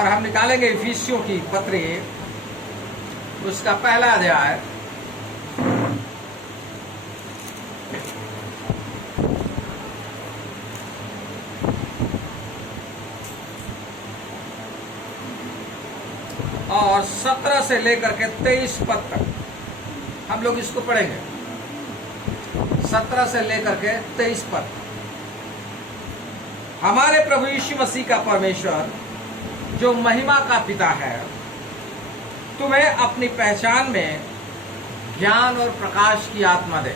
और हम निकालेंगे इफिसियों की पत्री, उसका पहला अध्याय और 17 से लेकर के 23 पद तक हम लोग इसको पढ़ेंगे। 17 से लेकर के 23 पद। हमारे प्रभु यीशु मसीह का परमेश्वर जो महिमा का पिता है, तुम्हें अपनी पहचान में ज्ञान और प्रकाश की आत्मा दे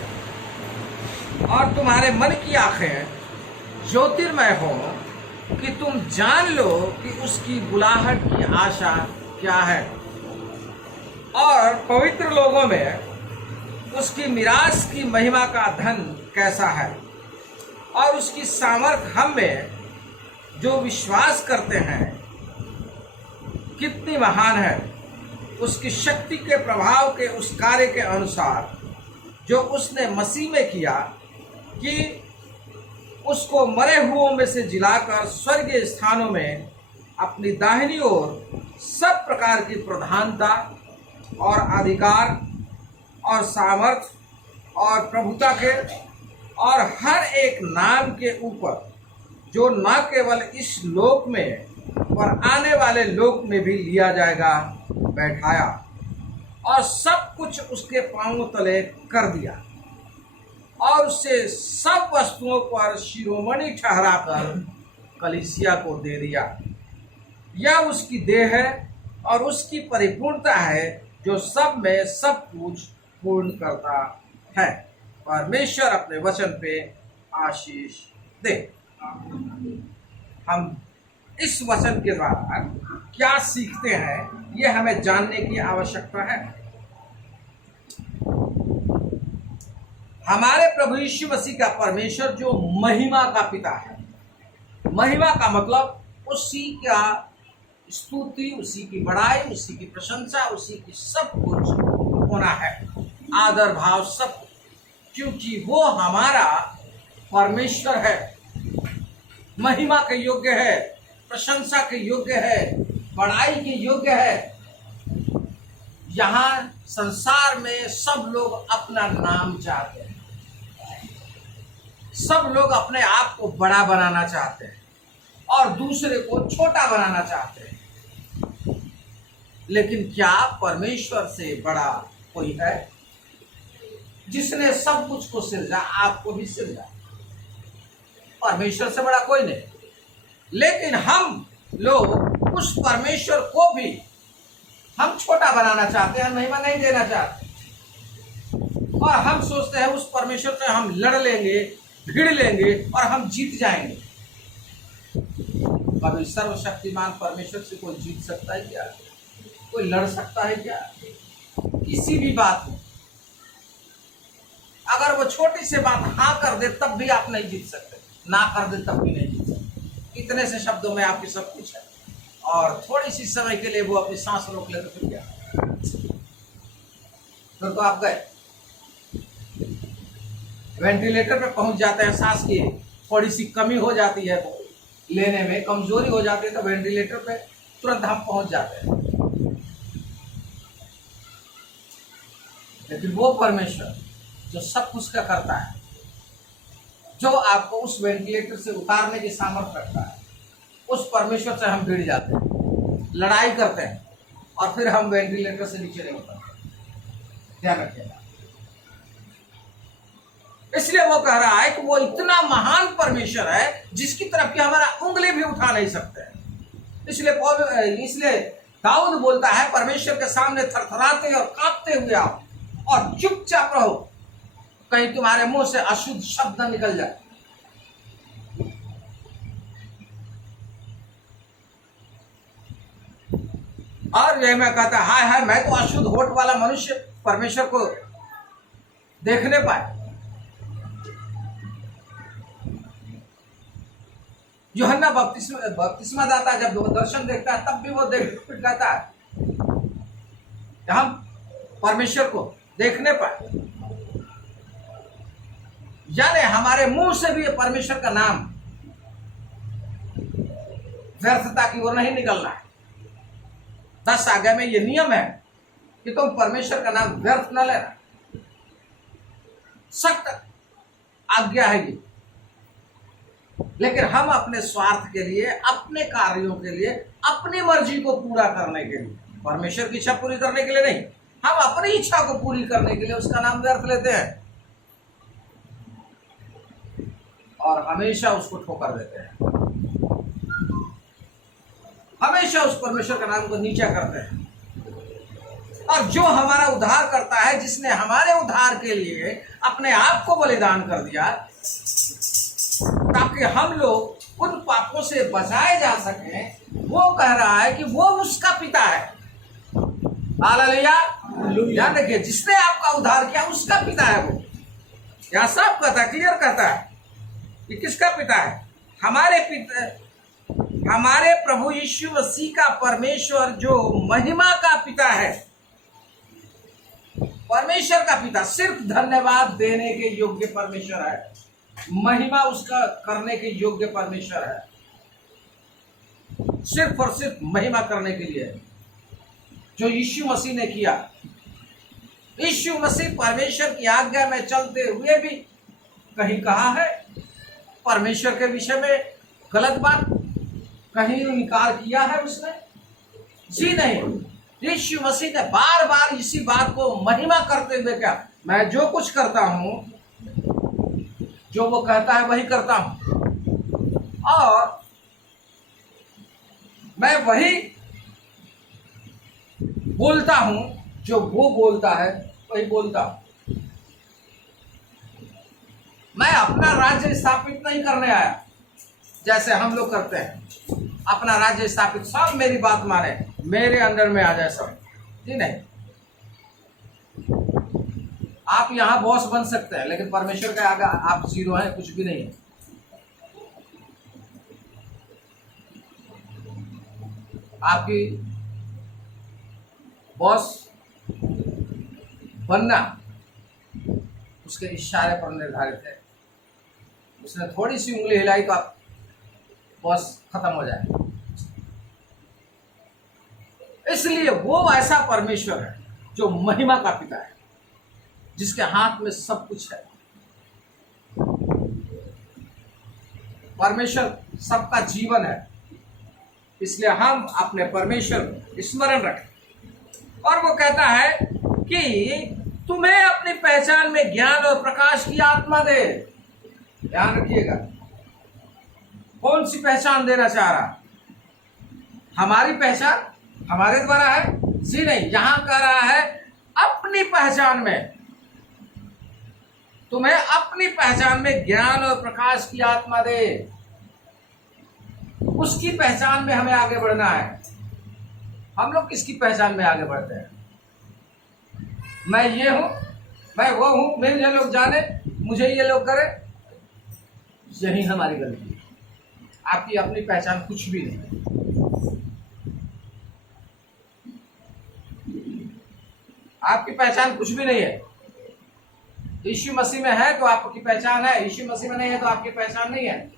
और तुम्हारे मन की आंखें ज्योतिर्मय हो कि तुम जान लो कि उसकी बुलाहट की आशा क्या है और पवित्र लोगों में उसकी मिरास की महिमा का धन कैसा है और उसकी सामर्थ हम में जो विश्वास करते हैं कितनी महान है, उसकी शक्ति के प्रभाव के उस कार्य के अनुसार जो उसने मसीह में किया कि उसको मरे हुओं में से जिलाकर स्वर्गीय स्थानों में अपनी दाहिनी ओर सब प्रकार की प्रधानता और अधिकार और सामर्थ और प्रभुता के और हर एक नाम के ऊपर जो न केवल इस लोक में पर आने वाले लोक में भी लिया जाएगा बैठाया और सब कुछ उसके पांवों तले कर दिया और उससे सब वस्तुओं पर शिरोमणि ठहराकर कलीसिया को दे दिया। यह उसकी देह है और उसकी परिपूर्णता है जो सब में सब कुछ पूर्ण करता है। परमेश्वर अपने वचन पे आशीष दे। हम इस वचन के द्वारा क्या सीखते हैं, ये हमें जानने की आवश्यकता है। हमारे प्रभु यीशु मसीह का परमेश्वर जो महिमा का पिता है, महिमा का मतलब उसी का स्तुति, उसी की बड़ाई, उसी की प्रशंसा, उसी की सब कुछ होना है, आदर भाव सब, क्योंकि वो हमारा परमेश्वर है, महिमा के योग्य है, प्रशंसा के योग्य है, बड़ाई के योग्य है। यहाँ संसार में सब लोग अपना नाम चाहते हैं, सब लोग अपने आप को बड़ा बनाना चाहते हैं और दूसरे को छोटा बनाना चाहते हैं। लेकिन क्या परमेश्वर से बड़ा कोई है जिसने सब कुछ को सिरजा, आपको भी सिरजा? परमेश्वर से बड़ा कोई नहीं। लेकिन हम लोग उस परमेश्वर को भी हम छोटा बनाना चाहते हैं, महिमा नहीं देना चाहते और हम सोचते हैं उस परमेश्वर से हम लड़ लेंगे, भिड़ लेंगे और हम जीत जाएंगे। कभी सर्वशक्तिमान परमेश्वर से कोई जीत सकता है क्या? कोई लड़ सकता है क्या किसी भी बात में? अगर वो छोटी सी बात हाँ कर दे तब भी आप नहीं जीत सकते, ना कर दे तब भी नहीं जीत सकते। इतने से शब्दों में आपकी सब कुछ है और थोड़ी सी समय के लिए वो अपनी सांस रोक ले तो फिर क्या? फिर तो आप गए, वेंटिलेटर पे पहुंच जाते हैं, सांस की थोड़ी सी कमी हो जाती है, लेने में कमजोरी हो जाती है तो वेंटिलेटर पे तुरंत हम पहुंच जाते हैं। लेकिन वो परमेश्वर जो सब कुछ का करता है, जो आपको उस वेंटिलेटर से उतारने की सामर्थ्य रखता है, उस परमेश्वर से हम भिड़ जाते हैं, लड़ाई करते हैं और फिर हम वेंटिलेटर से नीचे नहीं उतरते। ध्यान रखिएगा। इसलिए वो कह रहा है कि वो इतना महान परमेश्वर है जिसकी तरफ की हमारा उंगली भी उठा नहीं सकते। इसलिए दाऊद बोलता है, परमेश्वर के सामने थरथराते और कांपते हुए आओ और चुपचाप रहो, कहीं तुम्हारे मुंह से अशुद्ध शब्द न निकल जाए। और यह मैं कहता, हाय हाय मैं तो अशुद्ध होठ वाला मनुष्य परमेश्वर को देखने पाए। यूहन्ना बपतिस्मा दाता जब वो दर्शन देखता है तब भी वो देख कहता है हम परमेश्वर को देखने पाए। यानी हमारे मुंह से भी परमेश्वर का नाम व्यर्थता की ओर नहीं निकलना है। 10 आज्ञा में ये नियम है कि तुम परमेश्वर का नाम व्यर्थ न लेना। सख्त आज्ञा है ये। लेकिन हम अपने स्वार्थ के लिए, अपने कार्यों के लिए, अपनी मर्जी को पूरा करने के लिए, परमेश्वर की इच्छा पूरी करने के लिए नहीं, हम अपनी इच्छा को पूरी करने के लिए उसका नाम व्यर्थ लेते हैं और हमेशा उसको ठोकर देते हैं, हमेशा उस परमेश्वर का नाम को नीचा करते हैं। और जो हमारा उद्धार करता है, जिसने हमारे उद्धार के लिए अपने आप को बलिदान कर दिया ताकि हम लोग उन पापों से बचाए जा सकें, वो कह रहा है कि वो उसका पिता है। हालेलुया। ध्यान रखिए, जिसने आपका उद्धार किया उसका पिता है वो। यहां साफ कहता है, क्लियर कहता है कि किसका पिता है? हमारे पिता, हमारे प्रभु यीशु मसीह का परमेश्वर जो महिमा का पिता है, परमेश्वर का पिता सिर्फ धन्यवाद देने के योग्य परमेश्वर है, महिमा उसका करने के योग्य परमेश्वर है, सिर्फ और सिर्फ महिमा करने के लिए जो यीशु मसीह ने किया। यीशु मसीह परमेश्वर की आज्ञा में चलते हुए भी कहीं कहा है परमेश्वर के विषय में गलत बात, कहीं इनकार किया है उसने? जी नहीं। यीशु मसीह ने बार बार इसी बात को महिमा करते हुए क्या, मैं जो कुछ करता हूं, जो वो कहता है वही करता हूं और मैं वही बोलता हूं, जो वो बोलता है वही बोलता हूं। मैं अपना राज्य स्थापित नहीं करने आया जैसे हम लोग करते हैं, अपना राज्य स्थापित, सब मेरी बात माने, मेरे अंडर में आ जाए सब। जी नहीं। आप यहां बॉस बन सकते हैं, लेकिन परमेश्वर के आगे आप जीरो हैं, कुछ भी नहीं है। आपकी बॉस बनना उसके इशारे पर निर्धारित है। उसने थोड़ी सी उंगली हिलाई तो आप बॉस खत्म हो जाए। इसलिए वो ऐसा परमेश्वर है जो महिमा का पिता है, जिसके हाथ में सब कुछ है। परमेश्वर सबका जीवन है, इसलिए हम अपने परमेश्वर को स्मरण रखें। और वो कहता है कि तुम्हें अपनी पहचान में ज्ञान और प्रकाश की आत्मा दे। ध्यान रखिएगा, कौन सी पहचान देना चाह रहा? हमारी पहचान हमारे द्वारा है? जी नहीं। यहां कह रहा है अपनी पहचान में, तुम्हें अपनी पहचान में ज्ञान और प्रकाश की आत्मा दे। उसकी पहचान में हमें आगे बढ़ना है। हम लोग किसकी पहचान में आगे बढ़ते हैं? मैं ये हूं, मैं वो हूं, मुझे लोग जाने, मुझे ये लोग करे। यही हमारी गलती है। आपकी अपनी पहचान कुछ भी नहीं। आपकी पहचान कुछ भी नहीं है। यीशु मसीह में है तो आपकी पहचान है, यीशु मसीह में नहीं है तो आपकी पहचान नहीं है।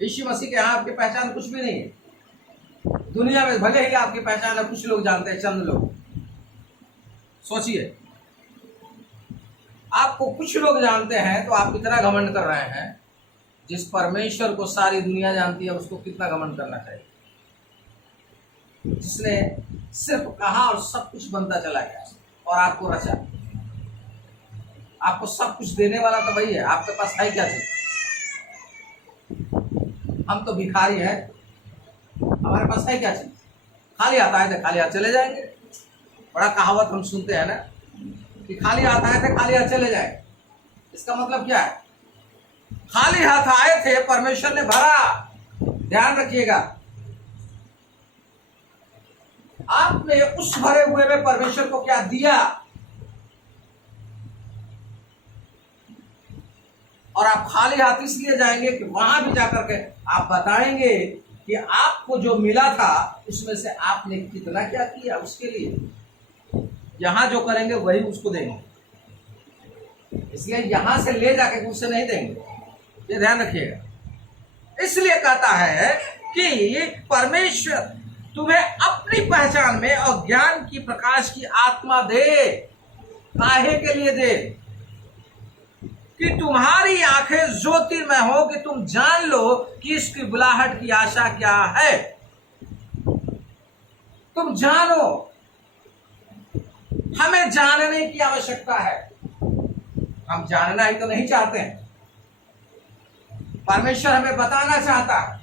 यीशु मसीह के यहाँ आपकी पहचान कुछ भी नहीं है। दुनिया में भले ही आपकी पहचान है, कुछ लोग जानते हैं, चंद लोग। सोचिए, आपको कुछ लोग जानते हैं तो आप कितना घमंड कर रहे हैं। जिस परमेश्वर को सारी दुनिया जानती है उसको कितना घमंड करना चाहिए। जिसने सिर्फ कहा और सब कुछ बनता चला गया और आपको रचा, आपको सब कुछ देने वाला तो वही है। आपके पास है क्या चीज? हम तो भिखारी हैं, हमारे पास है क्या चीज? खाली हाथ आए थे खाली हाथ चले जाएंगे। बड़ा कहावत हम सुनते हैं ना कि खाली हाथ आए थे खाली हाथ चले जाए। इसका मतलब क्या है? खाली हाथ आए थे, परमेश्वर ने भरा। ध्यान रखिएगा, आपने उस भरे हुए में परमेश्वर को क्या दिया, और आप खाली हाथ इसलिए जाएंगे कि वहां भी जाकर के आप बताएंगे कि आपको जो मिला था उसमें से आपने कितना क्या किया उसके लिए। यहां जो करेंगे वही उसको देंगे, इसलिए यहां से ले जाके उससे नहीं देंगे। ये ध्यान रखिएगा। इसलिए कहता है कि परमेश्वर तुम्हें अपनी पहचान में और ज्ञान की प्रकाश की आत्मा दे। काहे के लिए दे? कि तुम्हारी आंखें ज्योतिर्मय हो, कि तुम जान लो कि इसकी बुलाहट की आशा क्या है। तुम जानो। हमें जानने की आवश्यकता है। हम जानना ही तो नहीं चाहते हैं। परमेश्वर हमें बताना चाहता है,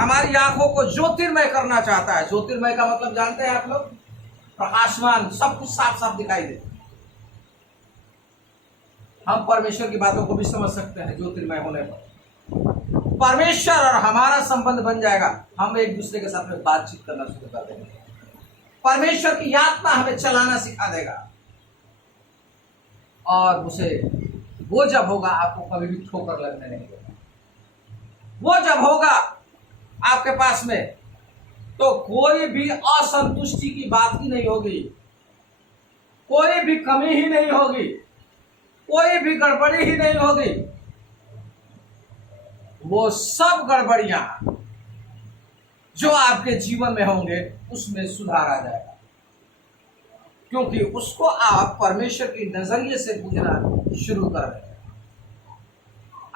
हमारी आंखों को ज्योतिर्मय करना चाहता है। ज्योतिर्मय का मतलब जानते हैं आप लोग? प्रकाशमान, सब कुछ साफ साफ दिखाई दे। हम परमेश्वर की बातों को भी समझ सकते हैं ज्योतिर्मय होने पर। परमेश्वर और हमारा संबंध बन जाएगा, हम एक दूसरे के साथ में बातचीत करना शुरू कर देंगे। परमेश्वर की आत्मा हमें चलाना सिखा देगा, और उसे वो जब होगा आपको कभी भी ठोकर लगने नहीं देगा। वो जब होगा आपके पास में, तो कोई भी असंतुष्टि की बात ही नहीं होगी, कोई भी कमी ही नहीं होगी, कोई भी गड़बड़ी ही नहीं होगी। वो सब गड़बड़ियां जो आपके जीवन में होंगे उसमें सुधार आ जाएगा, क्योंकि उसको आप परमेश्वर की नजरिए से बुझना शुरू कर देंगे।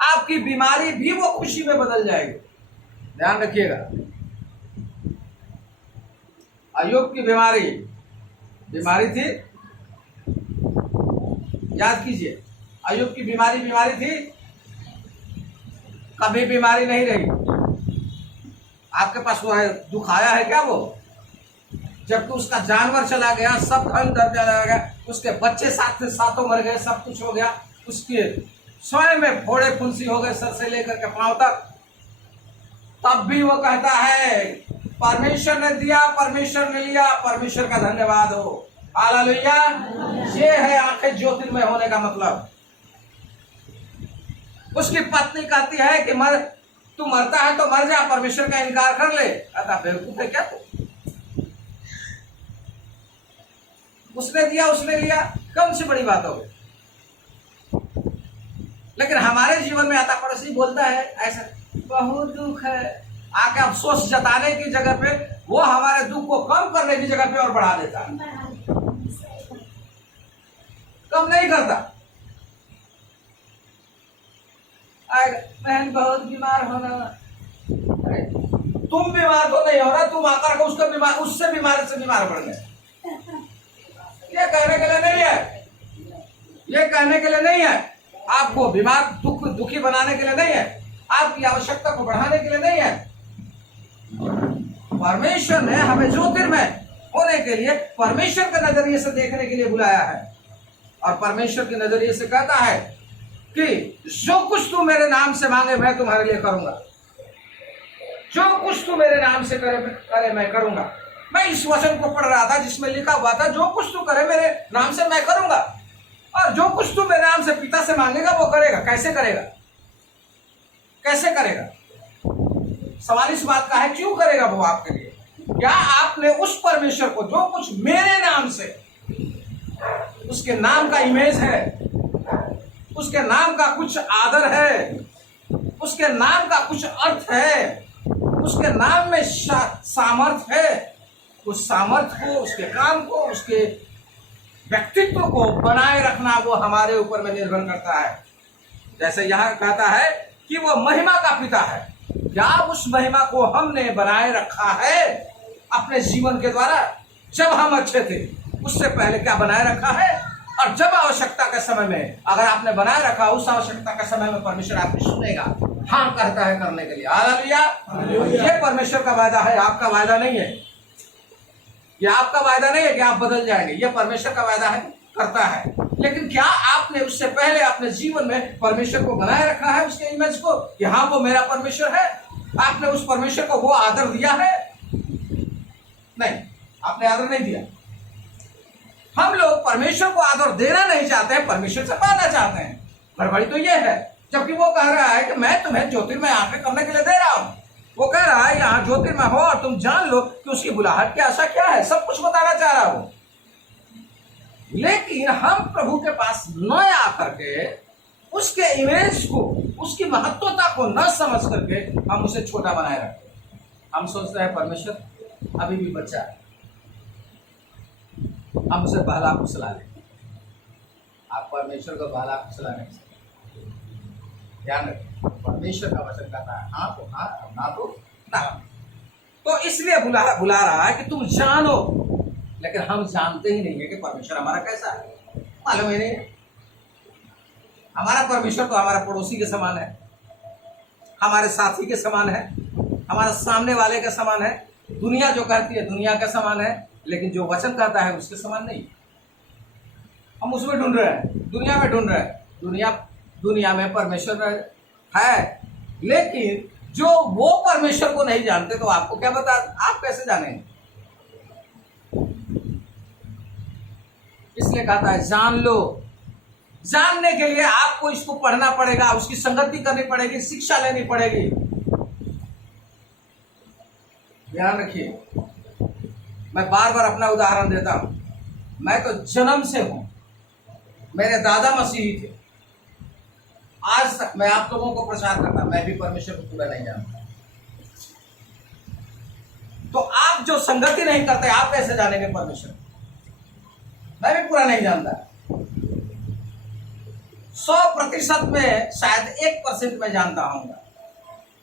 आपकी बीमारी भी वो खुशी में बदल जाएगी। ध्यान रखिएगा, अय्यूब की बीमारी थी, याद कीजिए, अय्यूब की बीमारी थी, कभी बीमारी नहीं रही। आपके पास वो है, दुख आया है क्या? वो जबकि उसका जानवर चला गया, सब धन दर चला गया, उसके बच्चे साथ से सातों मर गए, सब कुछ हो गया, उसके स्वयं में फोड़े फुंसी हो गए सर से लेकर के पांव तक, तब भी वो कहता है परमेश्वर ने दिया, परमेश्वर ने लिया, परमेश्वर का धन्यवाद हो। हालेलुया। ये है आंखें ज्योतिर्मय होने का मतलब। उसकी पत्नी कहती है कि तू मरता है तो मर जा, परमेश्वर का इनकार कर ले। कहता बेवकूफ है क्या तू? उसने दिया, उसने लिया, कौन सी बड़ी बात हो गई? लेकिन हमारे जीवन में आता पड़ोसी बोलता है ऐसा, बहुत दुख है, आके अफसोस जताने की जगह पे वो हमारे दुख को कम करने की जगह पे और बढ़ा देता है। कम नहीं करता। बहन बहुत बीमार होना, तुम बीमार तो नहीं हो रहा, तुम आकर उसका बीमार, उससे बीमारी से बीमार पड़ गए। ये कहने के लिए नहीं है, ये कहने के लिए नहीं है, आपको बीमार दुखी बनाने के लिए नहीं है, आपकी आवश्यकता को बढ़ाने के लिए नहीं है। परमेश्वर ने हमें ज्योतिर्मय होने के लिए परमेश्वर के नजरिए से देखने के लिए बुलाया है, और परमेश्वर के नजरिए से कहता है कि जो कुछ तू मेरे नाम से मांगे मैं तुम्हारे लिए करूंगा। जो कुछ तू मेरे नाम से करे मैं करूंगा। मैं इस वचन को पढ़ रहा था जिसमें लिखा हुआ था, जो कुछ तू करे मेरे नाम से मैं करूंगा, और जो कुछ तू मेरे नाम से पिता से मांगेगा वो करेगा। कैसे करेगा? कैसे करेगा? सवाल इस बात का है, क्यों करेगा वो आपके लिए? क्या आपने उस परमेश्वर को, जो कुछ मेरे नाम से, उसके नाम का इमेज है, उसके नाम का कुछ आदर है, उसके नाम का कुछ अर्थ है, उसके नाम में सामर्थ है, उस सामर्थ को, उसके काम को, उसके व्यक्तित्व को बनाए रखना वो हमारे ऊपर में निर्भर करता है। जैसे यहाँ कहता है कि वो महिमा का पिता है, क्या उस महिमा को हमने बनाए रखा है अपने जीवन के द्वारा? जब हम अच्छे थे उससे पहले क्या बनाए रखा है, और जब आवश्यकता के समय में अगर आपने बनाए रखा, उस आवश्यकता के समय में परमेश्वर आपकी सुनेगा, हाँ कहता है करने के लिए। हालेलुया। ये परमेश्वर का वायदा है, आपका वायदा नहीं है। ये आपका वायदा नहीं है कि आप बदल जाएंगे, ये परमेश्वर का वायदा है, करता है। लेकिन क्या आपने उससे पहले अपने जीवन में परमेश्वर को बनाए रखा है, उसके इमेज को, कि हाँ वो मेरा परमेश्वर है? आपने उस परमेश्वर को वो आदर दिया है? नहीं, आपने आदर नहीं दिया। हम लोग परमेश्वर को आदर देना नहीं चाहते हैं, परमेश्वर से पाना चाहते हैं। गड़बड़ी तो ये है, जबकि वो कह रहा है कि मैं तुम्हें ज्योतिर्मय आंखें करने के लिए दे रहा हूं। वो कह रहा है यहाँ ज्योतिर्मय हो और तुम जान लो कि उसकी बुलाहट की आशा क्या है, सब कुछ बताना चाह रहा हूं। लेकिन हम प्रभु के पास न आकर के उसके इमेज को, उसकी महत्वता को न समझ करके हम उसे छोटा बनाए रखते हैं। हम सोचते हैं परमेश्वर अभी भी बच्चा है, हम उसे बहला फुसला लेंगे। आप परमेश्वर को बहला फुसला नहीं सकते। ध्यान रखें, परमेश्वर का वचन कहता है हाँ तो हाँ, ना तो ना। तो इसलिए बुला रहा है कि तुम जानो, लेकिन हम जानते ही नहीं है कि परमेश्वर हमारा कैसा है, मालूम ही नहीं है। हमारा परमेश्वर तो हमारा पड़ोसी के समान है, हमारे साथी के समान है, हमारा सामने वाले के समान है। दुनिया जो कहती है दुनिया के समान है, लेकिन जो वचन कहता है उसके समान नहीं। हम उसमें ढूंढ रहे हैं, दुनिया में ढूंढ रहे हैं। दुनिया में परमेश्वर है, लेकिन जो वो परमेश्वर को नहीं जानते, तो आपको क्या बता, आप कैसे जानेंगे? इसलिए कहता है जान लो। जानने के लिए आपको इसको पढ़ना पड़ेगा, उसकी संगति करनी पड़ेगी, शिक्षा लेनी पड़ेगी। ध्यान रखिए, मैं बार बार अपना उदाहरण देता हूं। मैं तो जन्म से हूं, मेरे दादा मसीही थे। आज तक मैं आप लोगों को प्रचार करता, मैं भी परमेश्वर को पूरा नहीं जानता। तो आप जो संगति नहीं करते, आप कैसे जानेंगे परमेश्वर? मैं भी पूरा नहीं जानता। 100% में शायद 1% में जानता हूँगा,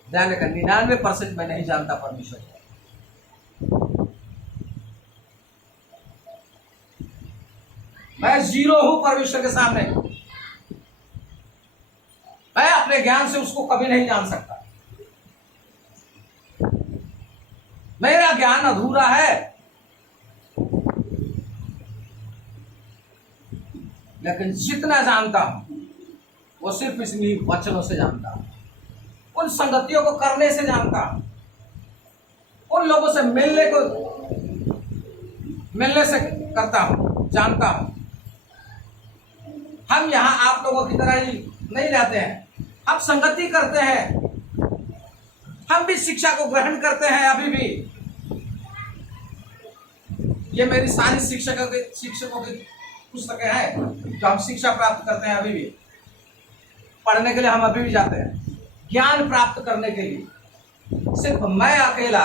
ध्यान रखना, 99% में नहीं जानता परमेश्वर को। मैं जीरो हूं परमेश्वर के सामने। मैं अपने ज्ञान से उसको कभी नहीं जान सकता। मेरा ज्ञान अधूरा है, लेकिन जितना जानता हूं वो सिर्फ इसलिए वचनों से जानता हूं, उन संगतियों को करने से जानता हूं, उन लोगों से मिलने से करता हूं, जानता हूं। हम यहां आप लोगों की तरह ही नहीं रहते हैं, हम संगति करते हैं, हम भी शिक्षा को ग्रहण करते हैं। अभी भी ये मेरी सारी शिक्षकों की पुस्तकें हैं जो हम शिक्षा प्राप्त करते हैं। अभी भी पढ़ने के लिए हम अभी भी जाते हैं, ज्ञान प्राप्त करने के लिए। सिर्फ मैं अकेला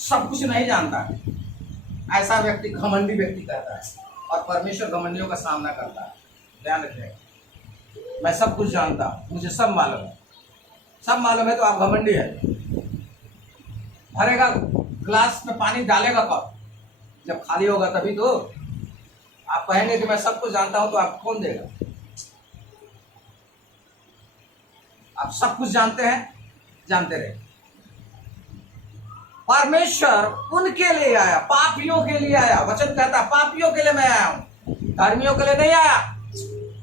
सब कुछ नहीं जानता, ऐसा व्यक्ति घमंडी व्यक्ति कहता है, और परमेश्वर घमंडियों का सामना करता है। ध्यान रखिए, मैं सब कुछ जानता हूं, मुझे सब मालूम है। सब मालूम है तो आप घमंडी है। भरेगा ग्लास में पानी, डालेगा कब? जब खाली होगा तभी तो। आप कहेंगे कि मैं सब कुछ जानता हूं, तो आप कौन देगा? आप सब कुछ जानते हैं, जानते रहे। परमेश्वर उनके लिए आया, पापियों के लिए आया। वचन कहता पापियों के लिए मैं आया हूं, धर्मियों के लिए नहीं आया।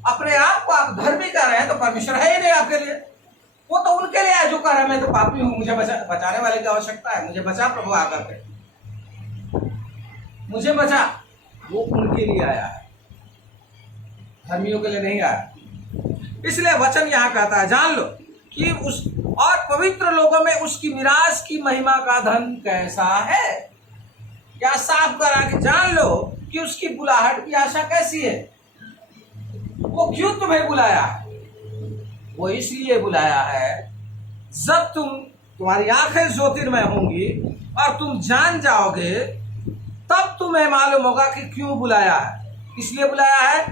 अपने आप को आप धर्मी कर रहे हैं तो परमेश्वर है ही नहीं आपके लिए। वो तो उनके लिए आया जो कह रहा है मैं तो पापी हूं, मुझे बचाने वाले की आवश्यकता है, मुझे बचा प्रभु आकर के, मुझे बचा। वो उनके लिए आया है, धर्मियों के लिए नहीं आया। इसलिए वचन यहां कहता है जान लो कि उस और पवित्र लोगों में उसकी मिरास की महिमा का धन कैसा है। क्या साफ करा कि जान लो कि उसकी बुलाहट की आशा कैसी है। वो क्यों तुम्हें बुलाया है? वो इसलिए बुलाया है जब तुम्हारी आंखें ज्योतिर्मय होंगी और तुम जान जाओगे, तब तुम्हें मालूम होगा कि क्यों बुलाया है। इसलिए बुलाया है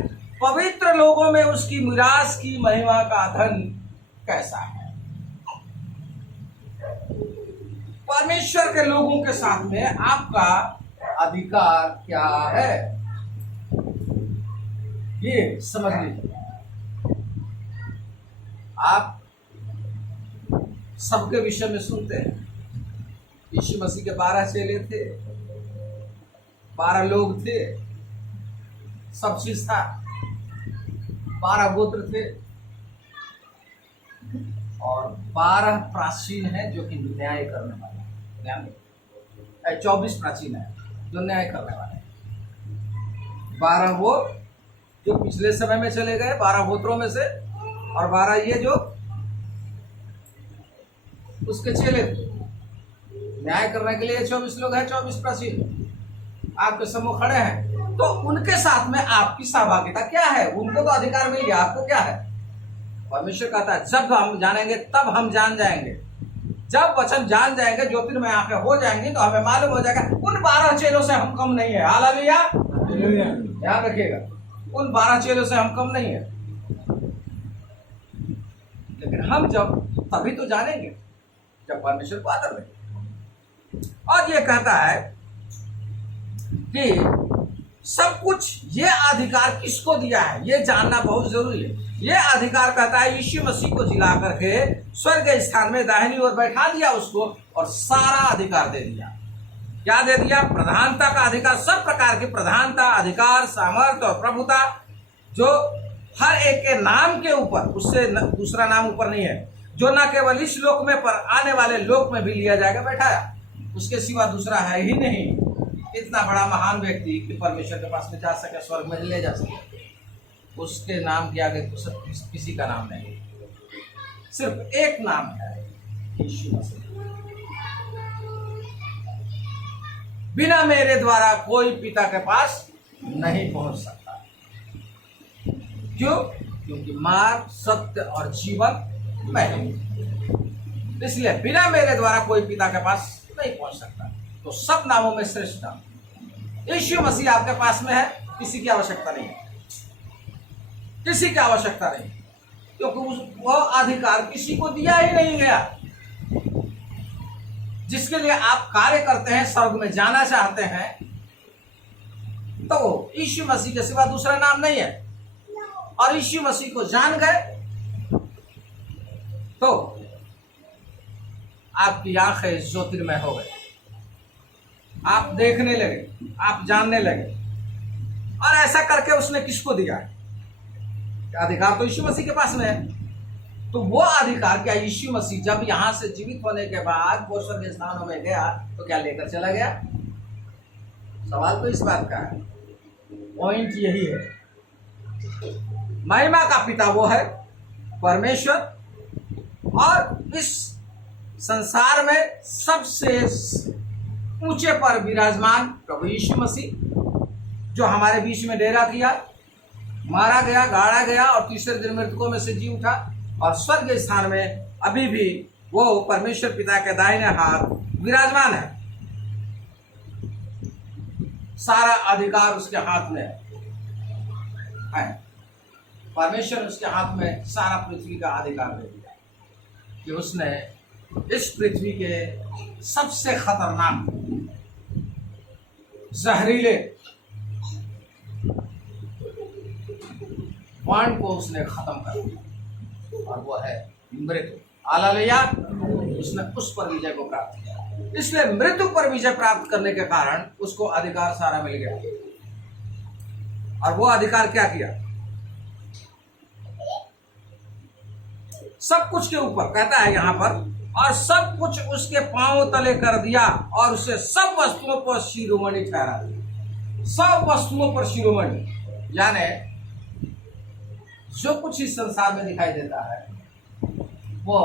पवित्र लोगों में उसकी मिरास की महिमा का धन कैसा है। परमेश्वर के लोगों के साथ में आपका अधिकार क्या है, ये समझ लीजिए। आप सबके विषय में सुनते हैं, यीशु मसीह के 12 चेले थे, 12 लोग थे, सब चीज था, 12 गोत्र थे और 12 प्राचीन हैं जो कि न्याय करने वाले हैं। 24 प्राचीन है जो न्याय करने वाले हैं। 12 वो जो पिछले समय में चले गए 12 गोत्रों में से, और 12 ये जो उसके चेले थे। न्याय करने के लिए 24 लोग हैं, 24 प्राचीन आपके सम्मुख खड़े हैं। तो उनके साथ में आपकी सहभागिता क्या है? उनको तो अधिकार मिल गया, आपको क्या है? परमेश्वर कहता है जब हम जानेंगे तब हम जान जाएंगे। जब वचन जान जाएंगे, ज्योतिर्मय आंखें हो जाएंगी, तो हमें मालूम हो जाएगा उन 12 चेलों से हम कम नहीं है। हालेलुया, ध्यान रखिएगा, उन 12 चेलों से हम कम नहीं है। लेकिन हम जब तभी तो जानेंगे जब परमेश्वर को आदर देंगे। और ये कहता है कि सब कुछ ये अधिकार किसको दिया है, ये जानना बहुत जरूरी है। ये अधिकार कहता है यीशु मसीह को जिला करके स्वर्ग स्थान में दाहिनी ओर बैठा दिया उसको, और सारा अधिकार दे दिया। क्या दे दिया? प्रधानता का अधिकार, सब प्रकार की प्रधानता, अधिकार, सामर्थ्य और प्रभुता, जो हर एक के नाम के ऊपर, उससे दूसरा नाम ऊपर नहीं है, जो न केवल इस लोक में पर आने वाले लोक में भी लिया जाएगा, बैठाया। उसके सिवा दूसरा है ही नहीं। इतना बड़ा महान व्यक्ति कि परमेश्वर के पास में जा सके, स्वर्ग में ले जा सके, उसके नाम के आगे तो सब किसी का नाम नहीं, सिर्फ एक नाम है, यीशु मसीह। बिना मेरे द्वारा कोई पिता के पास नहीं पहुंच सकता। क्यों? क्योंकि मार्ग, सत्य और जीवन मैं हूं। इसलिए बिना मेरे द्वारा कोई पिता के पास नहीं पहुंच सकता। तो सब नामों में श्रेष्ठ नाम यीशु मसीह आपके पास में है। किसी की आवश्यकता नहीं है, किसी की आवश्यकता नहीं, क्योंकि वह अधिकार किसी को दिया ही नहीं गया। जिसके लिए आप कार्य करते हैं, स्वर्ग में जाना चाहते हैं, तो यीशु मसीह के सिवा दूसरा नाम नहीं है। और यीशु मसीह को जान गए तो आपकी आंखें ज्योतिर्मय हो गई, आप देखने लगे, आप जानने लगे। और ऐसा करके उसने किसको दिया है? अधिकार तो यीशु मसीह के पास में है। तो वो अधिकार क्या यीशु मसीह जब यहां से जीवित होने के बाद वो स्वर्ग स्थानों में गया तो क्या लेकर चला गया? सवाल तो इस बात का है, पॉइंट यही है। महिमा का पिता वो है परमेश्वर, और इस संसार में सबसे ऊंचे पर विराजमान प्रभु यीशु मसीह, जो हमारे बीच में डेरा किया, मारा गया, गाड़ा गया और तीसरे दिन मृतकों में से जी उठा, और स्वर्ग स्थान में अभी भी वो परमेश्वर पिता के दाहिने हाथ विराजमान है। सारा अधिकार उसके हाथ में है। परमेश्वर उसके हाथ में सारा पृथ्वी का अधिकार दे दिया कि उसने इस पृथ्वी के सबसे खतरनाक, जहरीले वाण को उसने खत्म कर दिया, और वो है मृत्यु। हालेलुया, उसने उस पर विजय को प्राप्त किया। इसलिए मृत्यु पर विजय प्राप्त करने के कारण उसको अधिकार सारा मिल गया। और वो अधिकार क्या किया? सब कुछ के ऊपर, कहता है यहां पर, और सब कुछ उसके पांव तले कर दिया, और उसे सब वस्तुओं पर शिरोमणि ठहरा दिया। सब वस्तुओं पर शिरोमणि, यानी जो कुछ इस संसार में दिखाई देता है वो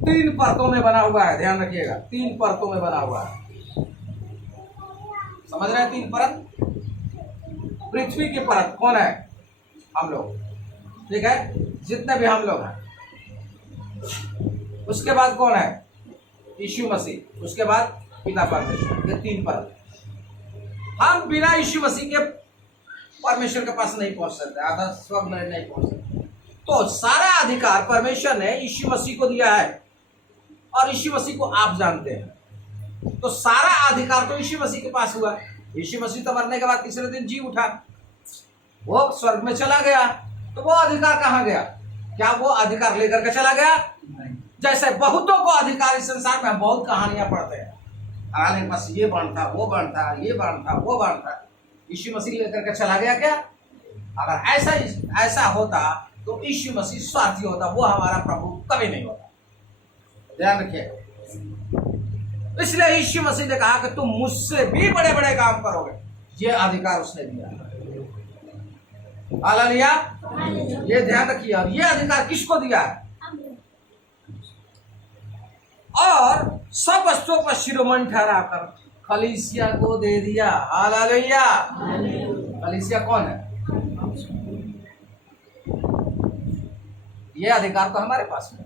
3 परतों में बना हुआ है। ध्यान रखिएगा, 3 परतों में बना हुआ है। समझ रहे हैं? 3 परत। पृथ्वी की परत कौन है? हम लोग, ठीक है, जितने भी हम लोग हैं। उसके बाद कौन है? यीशु मसीह। उसके बाद पिता परमेश्वर। ये 3 परत। हम बिना यीशु मसीह के परमेश्वर के पास नहीं पहुंच सकते, आधा स्वर्ग में नहीं पहुंच सकते। तो सारा अधिकार परमेश्वर ने यीशु मसीह को दिया है, और यीशु मसीह को आप जानते हैं। तो सारा अधिकार तो यीशु मसीह के पास हुआ। यीशु मसीह तो मरने के बाद तीसरे दिन जी उठा, वो स्वर्ग में चला गया, तो वो अधिकार कहाँ गया? क्या वो अधिकार लेकर के चला गया? नहीं। जैसे बहुतों को अधिकार इस संसार में, बहुत कहानियां पढ़ते हैं, हमारे पास ये बाण था, वो बाण था, ये बाण था, वो बाण था। यीशु मसीह लेकर के चला गया क्या? अगर ऐसा होता तो यीशु मसीह स्वार्थी होता, वो हमारा प्रभु कभी नहीं होता। ध्यान रखिए। इसलिए यीशु मसीह ने कहा कि तुम मुझसे भी बड़े बड़े काम करोगे। ये अधिकार उसने दिया। हालेलुया, ये ध्यान रखिए। और ये अधिकार किसको दिया है? और सब वस्तुओं पर शिरोमणि ठहराकर कलीसिया को दे दिया। हालेलुया। कलीसिया कौन है? ये अधिकार तो हमारे पास में।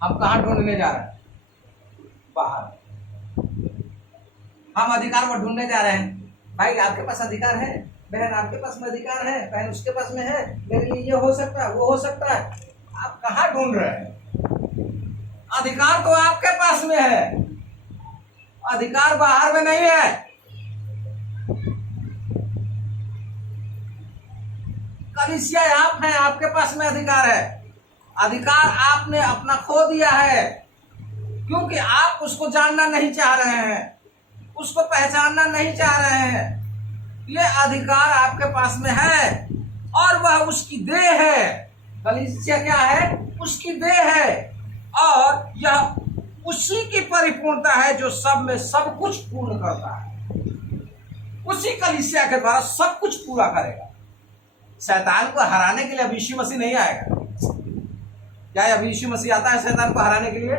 हम कहाँ ढूंढने जा रहे हैं? बाहर। हम अधिकार को ढूंढने जा रहे हैं। भाई आपके पास अधिकार है, बहन आपके पास में अधिकार है, बहन उसके पास में है, मेरे लिए ये हो सकता है, वो हो सकता है। आप कहाँ ढूंढ रहे हैं? अधिकार तो आपके पास में है, अधिकार बाहर में नहीं है। कलीसिया आप हैं, आपके पास में अधिकार है। अधिकार आपने अपना खो दिया है, क्योंकि आप उसको जानना नहीं चाह रहे हैं, उसको पहचानना नहीं चाह रहे हैं। ये अधिकार आपके पास में है और वह उसकी देह है। कलीसिया क्या है? उसकी देह है, और यह उसी की परिपूर्णता है जो सब में सब कुछ पूर्ण करता है। उसी कलीसिया के द्वारा सब कुछ पूरा करेगा। शैतान को हराने के लिए अब यीशु मसीह नहीं आएगा। क्या अभी यीशु मसीह आता है शैतान को हराने के लिए?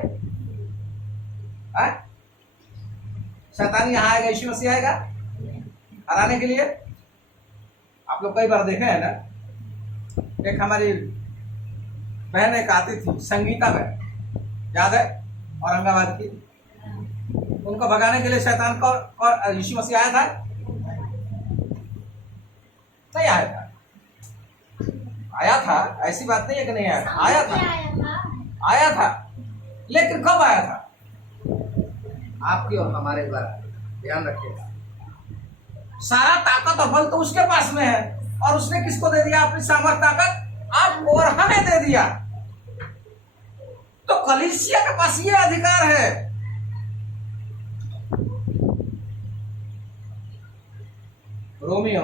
शैतान यहाँ आएगा, यीशु मसीह आएगा हराने के लिए? आप लोग कई बार देखे हैं ना, एक हमारी बहन एक आती थी संगीता में, याद है, औरंगाबाद की। उनको भगाने के लिए शैतान को और यीशु मसीह आया था? नहीं आया था। आया था, ऐसी बात नहीं है कि नहीं आया था, आया था, आया था। लेकिन कब आया था? आपकी और हमारे द्वारा। ध्यान रखिएगा, सारा ताकत और बल तो उसके पास में है, और उसने किसको दे दिया? अपनी सामर्थ ताकत आपको और हमें दे दिया। तो कलीसिया के पास ये अधिकार है। रोमियो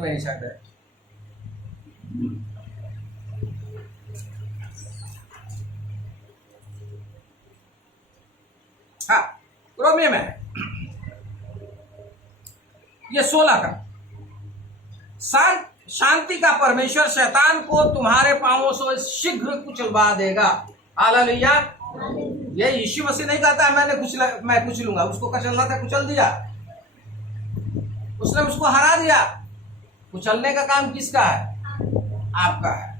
में ही शायद है। हाँ, रोमियो में है ये 16 का। शांति का परमेश्वर शैतान को तुम्हारे पांवों से शीघ्र कुचलवा देगा। हालेलुया। ये यीशु मसीह नहीं कहता है मैं कुचलूंगा। उसको कुचलना था, कुचल दिया, उसने उसको हरा दिया। कुचलने का काम किसका है? आपका है।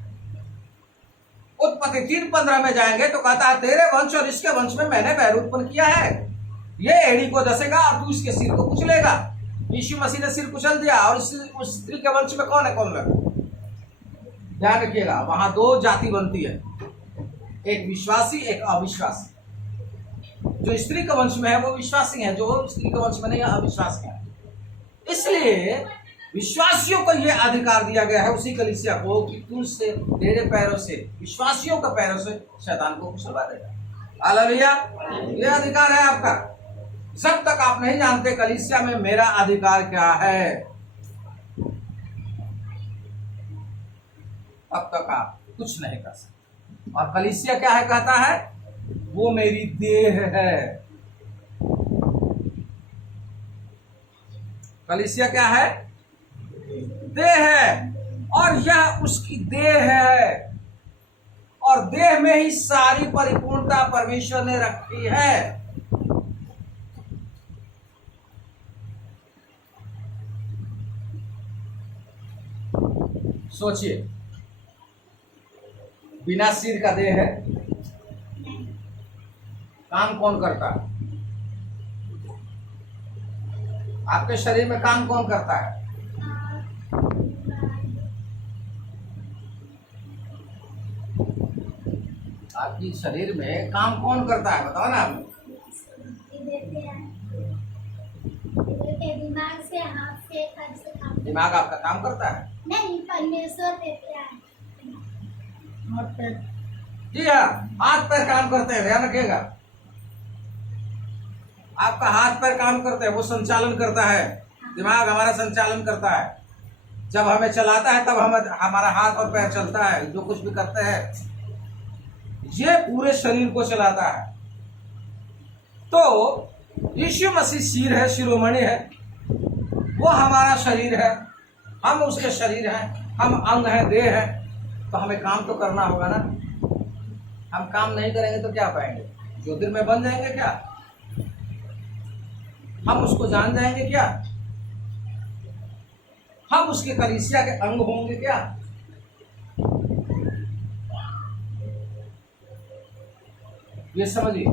उत्पत्ति 3:15 में जाएंगे तो कहता है तेरे वंश और इसके वंश में मैंने बैर उत्पन्न किया है, ये एड़ी को दसेगा और तू इसके सिर को कुचलेगा। यीशु मसीह ने सिर कुचल दिया, और उस स्त्री के वंश में कौन है, कौन है? ध्यान रखिएगा, वहां 2 जाति बनती है, एक विश्वासी एक अविश्वासी। जो स्त्री के वंश में है वो विश्वासी है, जो स्त्री के वंश में नहीं है अविश्वासी है। इसलिए विश्वासियों को यह अधिकार दिया गया है, उसी कलीसिया को, कि तुझसे तेरे पैरों से, विश्वासियों के पैरों से शैतान को कुचलवा देगा। हालेलुया। यह अधिकार है आपका। जब तक आप नहीं जानते कलीसिया में मेरा अधिकार क्या है, तब तक आप कुछ नहीं कर सकते। और कलीसिया क्या है? कहता है वो मेरी देह है। कलीसिया क्या है? देह है, और यह उसकी देह है, और देह में ही सारी परिपूर्णता परमेश्वर ने रखी है। सोचिए, बिना सिर का देह है, काम कौन करता है? आपके शरीर में काम कौन करता है? आपकी शरीर में काम कौन करता है? बताओ ना आप। दिमाग से, हाथ से, पैर से काम। दिमाग आपका काम करता है? नहीं, परमेश्वर देते हैं। जी हाँ, हाथ पैर काम करते हैं। ध्यान रखिएगा, आपका हाथ पैर काम करते हैं, वो संचालन करता है। दिमाग हमारा संचालन करता है। जब हमें चलाता है तब हमारा हाथ और पैर चलता है। जो कुछ भी करते हैं ये पूरे शरीर को चलाता है। तो यीशु मसीह सिर है, शिरोमणि है, वो हमारा शरीर है, हम उसके शरीर हैं, हम अंग हैं, देह है। तो हमें काम तो करना होगा ना। हम काम नहीं करेंगे तो क्या पाएंगे? ज्योतिर्मय बन जाएंगे क्या? हम उसको जान जाएंगे क्या? हम उसके कलीसिया के अंग होंगे क्या? ये समझिए,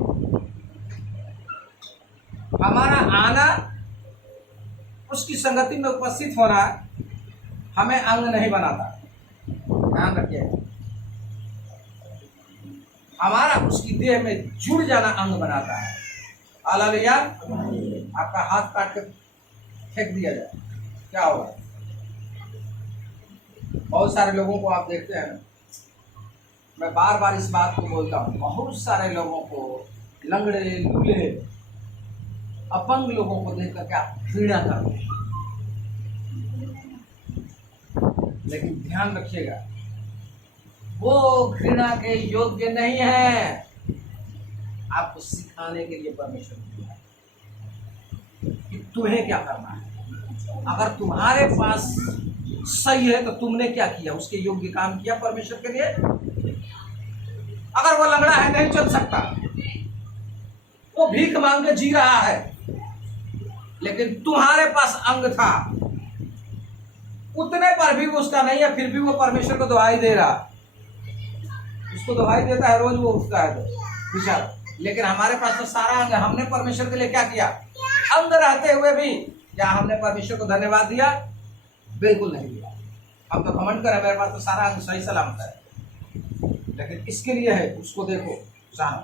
हमारा आना, उसकी संगति में उपस्थित होना हमें अंग नहीं बनाता, ध्यान रखिए। हमारा उसकी देह में जुड़ जाना अंग बनाता है। हालेलुया। आपका हाथ काट के फेंक दिया जाए, क्या होगा? बहुत सारे लोगों को आप देखते हैं, मैं बार बार इस बात को बोलता हूँ, बहुत सारे लोगों को, लंगड़े लूले अपंग लोगों को देख करके आप घृणा करते हैं। लेकिन ध्यान रखिएगा, वो घृणा के योग्य नहीं है। आपको सिखाने के लिए परमेश्वर दिया है कि तुम्हें क्या करना है। अगर तुम्हारे पास सही है तो तुमने क्या किया, उसके योग्य काम किया परमेश्वर के लिए। अगर वो लंगड़ा है, नहीं चल सकता, वो भीख मांग के जी रहा है, लेकिन तुम्हारे पास अंग था, उतने पर भी उसका नहीं है, फिर भी वो परमेश्वर को दुहाई दे रहा, उसको दुहाई देता है रोज, वो उठता है तो विचार। लेकिन हमारे पास तो सारा अंग है, हमने परमेश्वर के लिए क्या किया? अंग रहते हुए भी क्या हमने परमेश्वर को धन्यवाद दिया? बिल्कुल नहीं दिया। हम तो घमंड करें, मेरे पास तो सारा अंग सही सलामत है, लेकिन इसके लिए है, उसको देखो, जानो,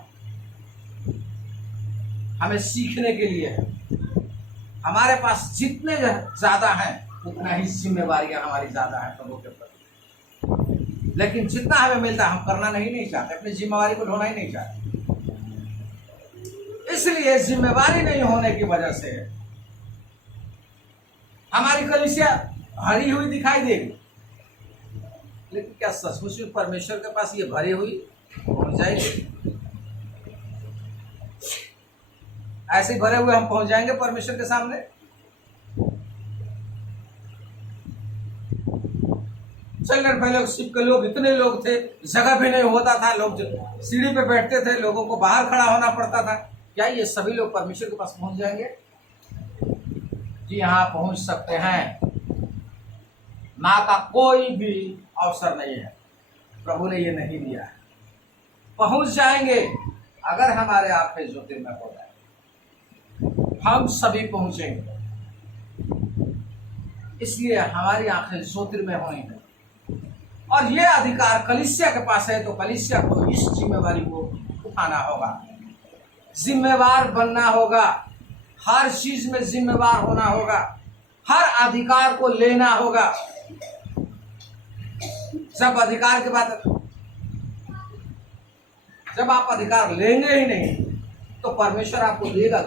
हमें सीखने के लिए है। हमारे पास जितने ज्यादा हैं उतना ही जिम्मेवारियां हमारी ज्यादा है प्रभु के प्रति, लेकिन जितना हमें मिलता है हम करना नहीं चाहते, अपनी जिम्मेवारी को ढोना ही नहीं चाहते। इसलिए जिम्मेवारी नहीं होने की वजह से हमारी कलीसिया भरी हुई दिखाई देगी, लेकिन क्या सचमुच में परमेश्वर के पास ये भरी हुई पहुंच जाएगी? ऐसे ही भरे हुए हम पहुंच जाएंगे परमेश्वर के सामने? चलने पहले शिव के लोग, इतने लोग थे, जगह भी नहीं होता था, लोग सीढ़ी पे बैठते थे, लोगों को बाहर खड़ा होना पड़ता था। क्या ये सभी लोग परमेश्वर के पास पहुंच जाएंगे? जी हाँ, पहुंच सकते हैं। ना का कोई भी अवसर नहीं है, प्रभु ने ये नहीं दिया है। पहुंच जाएंगे अगर हमारे आंखें ज्योतिर्मय हो जाए, हम सभी पहुंचेंगे। इसलिए हमारी आंखें ज्योतिर्मय होंगी, और ये अधिकार कलीसिया के पास है, तो कलीसिया को इस जिम्मेवारी को उठाना होगा, जिम्मेवार बनना होगा, हर चीज में जिम्मेवार होना होगा, हर अधिकार को लेना होगा। जब अधिकार के बाद, जब आप अधिकार लेंगे ही नहीं तो परमेश्वर आपको देगा।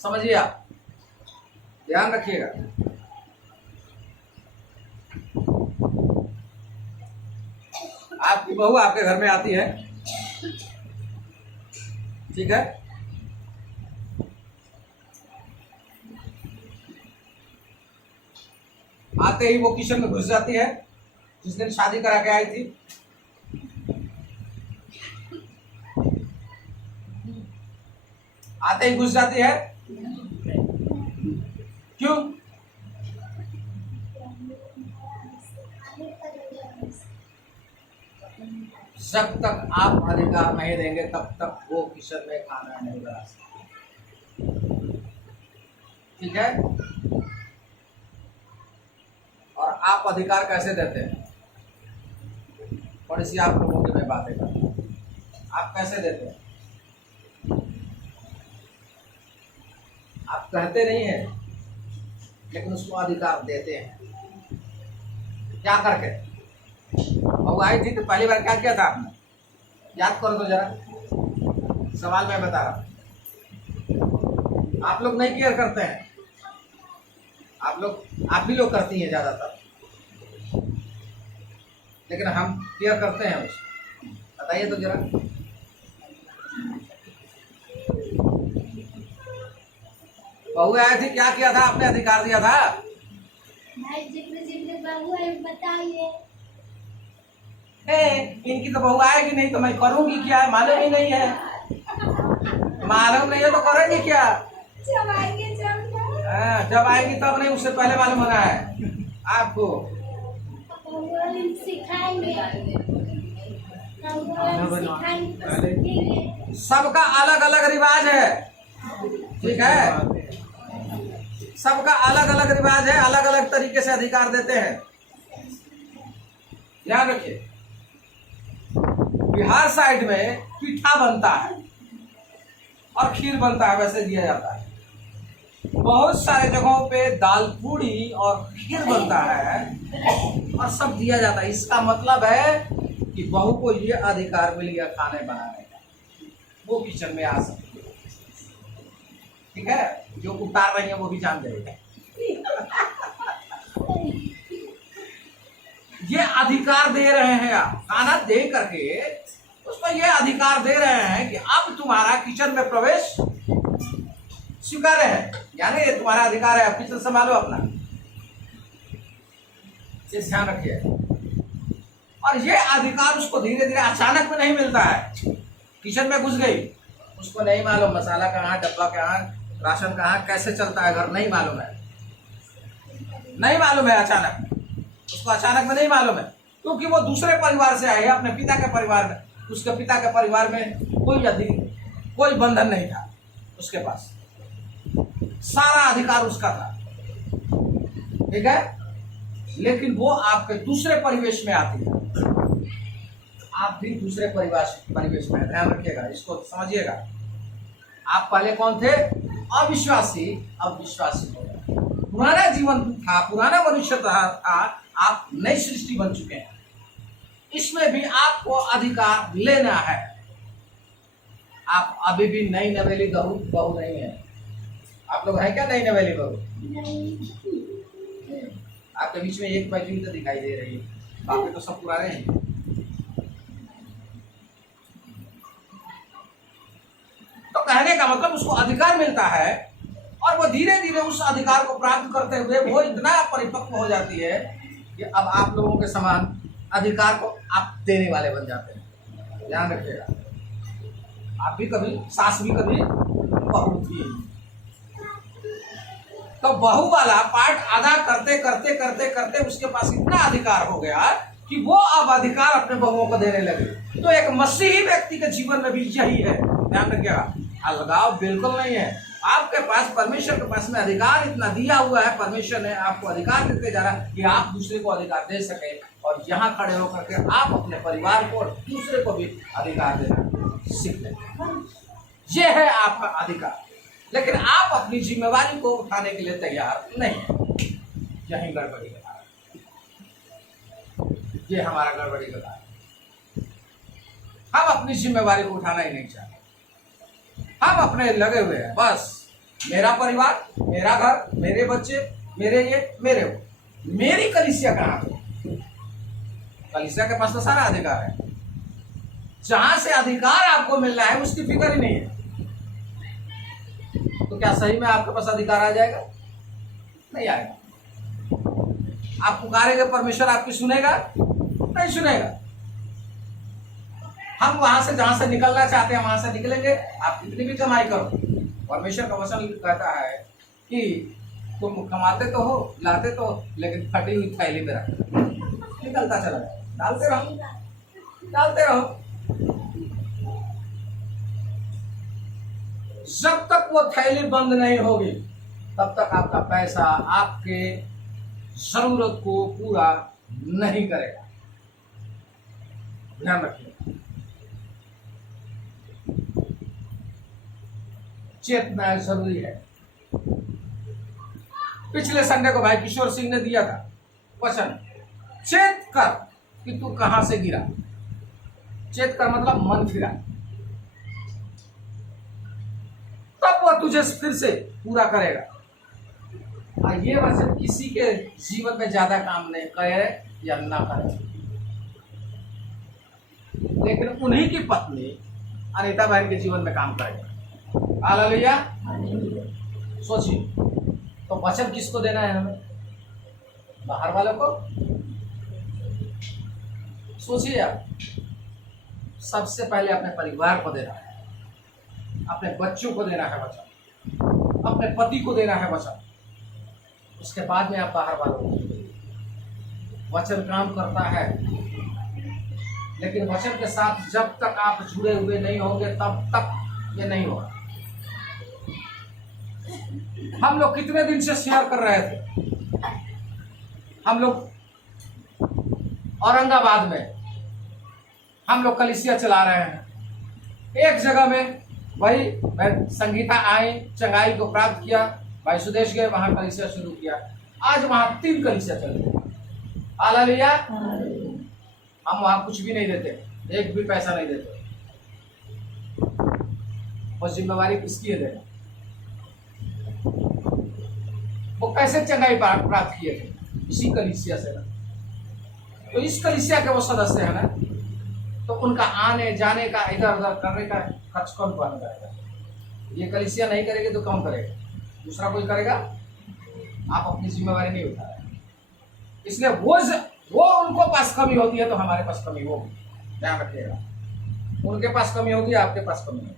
समझिए, आप ध्यान रखिएगा। आपकी बहू आपके घर में आती है, ठीक है, आते ही वो किचन में घुस जाती है, जिस दिन शादी करा के आई थी, आते ही घुस जाती है। क्यों? जब तक आप अधिकार नहीं देंगे तब तक वो किचन में खाना नहीं बना सकते, ठीक है? और आप अधिकार कैसे देते हैं? थोड़ी सी आप लोगों की मैं बातें करता हूं। आप कैसे देते हैं? आप कहते नहीं हैं, लेकिन उसको अधिकार देते हैं। क्या करके? वो आई थी तो पहली बार क्या किया था आपने? याद करो तो जरा, सवाल मैं बता रहा हूं। आप लोग नहीं केयर करते हैं, आप भी लोग करती हैं ज्यादातर, लेकिन हम केयर करते हैं उसको। बताइए तो जरा। बहू आए थे, क्या किया था आपने? अधिकार दिया था। भाई जितने बहू है बताइए। इनकी तो बहू आएगी नहीं तो मैं करूंगी क्या? मालूम ही नहीं है, मालूम नहीं है तो करेंगे क्या? जब आएंगे जब आएगी तब नहीं, उससे पहले मालूम होना है आपको। सिखाएंगे। सिखाएंगे। सबका अलग अलग रिवाज है, ठीक है, सबका अलग अलग रिवाज है, अलग अलग तरीके से अधिकार देते हैं। ध्यान रखिए, बिहार साइड में पीठा बनता है और खीर बनता है, वैसे दिया जाता है। बहुत सारे जगहों पे दाल पूड़ी और खीर बनता है और सब दिया जाता है। इसका मतलब है कि बहू को ये अधिकार मिल गया खाने बनाने का, वो किचन में आ सकती है, ठीक है। जो उतार रही है वो भी जान जाएगा। ये अधिकार दे रहे हैं आप, खाना दे करके उसको ये अधिकार दे रहे हैं कि अब तुम्हारा किचन में प्रवेश स्वीकार्य है, यानी ये तुम्हारा अधिकार है, आप किचन संभालो अपना। ये ध्यान रखिए। और ये अधिकार उसको धीरे धीरे अचानक में नहीं मिलता है। किचन में घुस गई, उसको नहीं मालूम मसाला कहाँ, डब्बा कहाँ, राशन कहाँ, कैसे चलता है घर, नहीं मालूम है, नहीं मालूम है। अचानक उसको अचानक में नहीं मालूम है, क्योंकि वो दूसरे परिवार से आई है, अपने पिता के परिवार में। उसके पिता के परिवार में कोई बंधन नहीं था उसके पास, सारा अधिकार उसका था, ठीक है। लेकिन वो आपके दूसरे परिवेश में आती है, आप भी दूसरे परिवेश में, ध्यान रखिएगा, इसको समझिएगा। आप पहले कौन थे? अविश्वासी, अब विश्वासी हो गए। पुराना जीवन था, पुराना मनुष्य था, आप नई सृष्टि बन चुके हैं। इसमें भी आपको अधिकार लेना है। आप अभी भी नई नवेली बहू नहीं है। आप लोग हैं क्या नई नवेली बहू? आपके बीच में एक बैठी तो दिखाई दे रही है, बाकी तो सब पुराने हैं। तो कहने का मतलब उसको अधिकार मिलता है और वो धीरे धीरे उस अधिकार को प्राप्त करते हुए वो इतना परिपक्व हो जाती है कि अब आप लोगों के समान अधिकार को आप देने वाले बन जाते हैं। ध्यान रखिएगा, आप भी कभी सास भी कभी बहू थी। तो बहू वाला पार्ट अदा करते करते करते करते उसके पास इतना अधिकार हो गया कि वो अब अधिकार अपने बहुओं को देने लगे। तो एक मसीही व्यक्ति के जीवन में भी यही है। ध्यान रखिएगा, अलगाव बिल्कुल नहीं है। आपके पास परमेश्वर के पास में अधिकार इतना दिया हुआ है, परमेश्वर ने आपको अधिकार देते जा रहा है कि आप दूसरे को अधिकार दे सके, और यहाँ खड़े होकर के आप अपने परिवार को और दूसरे को भी अधिकार देना सीख लें। ये है आपका अधिकार, लेकिन आप अपनी जिम्मेवारी को उठाने के लिए तैयार नहीं है। यही गड़बड़ी का कारण, ये हमारा गड़बड़ी का कारण। हम अपनी जिम्मेवारी को उठाना ही नहीं चाहते, हम अपने लगे हुए हैं, बस मेरा परिवार, मेरा घर, मेरे बच्चे, मेरे ये, मेरे वो। मेरी कलीसिया कहाँ पे? कलीसिया के पास तो सारा अधिकार है। जहां से अधिकार आपको मिलना है उसकी फिक्र ही नहीं है। तो क्या सही में आपके पास अधिकार आ जाएगा? नहीं आएगा। आप पुकारेंगे, परमेश्वर आपकी सुनेगा? नहीं सुनेगा। हम वहां से जहां से निकलना चाहते हैं वहां से निकलेंगे। आप कितनी भी कमाई करो, परमेश्वर का वचन कहता है कि तुम कमाते तो हो, लाते तो हो, लेकिन फटी हुई थैली में रखो, निकलता चला जाए, डालते रहो, डालते रहो। जब तक वो थैली बंद नहीं होगी तब तक आपका पैसा आपके जरूरत को पूरा नहीं करेगा। ध्यान रखिए, चेतना जरूरी है। पिछले संडे को भाई किशोर सिंह ने दिया था वचन, चेत कर कि तू कहां से गिरा। चेत कर मतलब मन फिरा, तब वो तुझे फिर से पूरा करेगा। और ये वचन किसी के जीवन में ज्यादा काम नहीं करे या ना करे, लेकिन उन्हीं की पत्नी अनीता बहन के जीवन में काम करेगा। हालेलुया। सोचिए, तो वचन किसको देना है हमें? बाहर वालों को? सोचिए आप, सबसे पहले अपने परिवार को देना है, अपने बच्चों को देना है वचन, अपने पति को देना है वचन, उसके बाद में आप बाहर वालों को। वचन काम करता है, लेकिन वचन के साथ जब तक आप जुड़े हुए नहीं होंगे तब तक ये नहीं होगा। हम लोग कितने दिन से शेयर कर रहे थे, हम लोग औरंगाबाद में हम लोग कलिसिया चला रहे हैं। एक जगह में वही संगीता आई, चंगाई को प्राप्त किया, भाई सुदेश गए, वहां कलिसिया शुरू किया। आज वहां 3 कलिसिया चल रही। हालेलुया। हम वहां कुछ भी नहीं देते, एक भी पैसा नहीं देते। और जिम्मेवारी किसकी है देना? वो कैसे चंगाई प्राप्त किए थे? इसी कलिसिया से ना। तो इस कलिसिया के वो सदस्य है ना, तो उनका आने जाने का, इधर उधर करने का खर्च कौन पालन करेगा? ये कलिसिया नहीं करेगी तो कौन करेगा? दूसरा कोई करेगा? आप अपनी जिम्मेवारी नहीं उठा रहे, इसलिए वो उनको पास कमी होती है तो हमारे पास कमी होगी, ध्यान रखिएगा। उनके पास कमी होगी, आपके पास कमी होगी।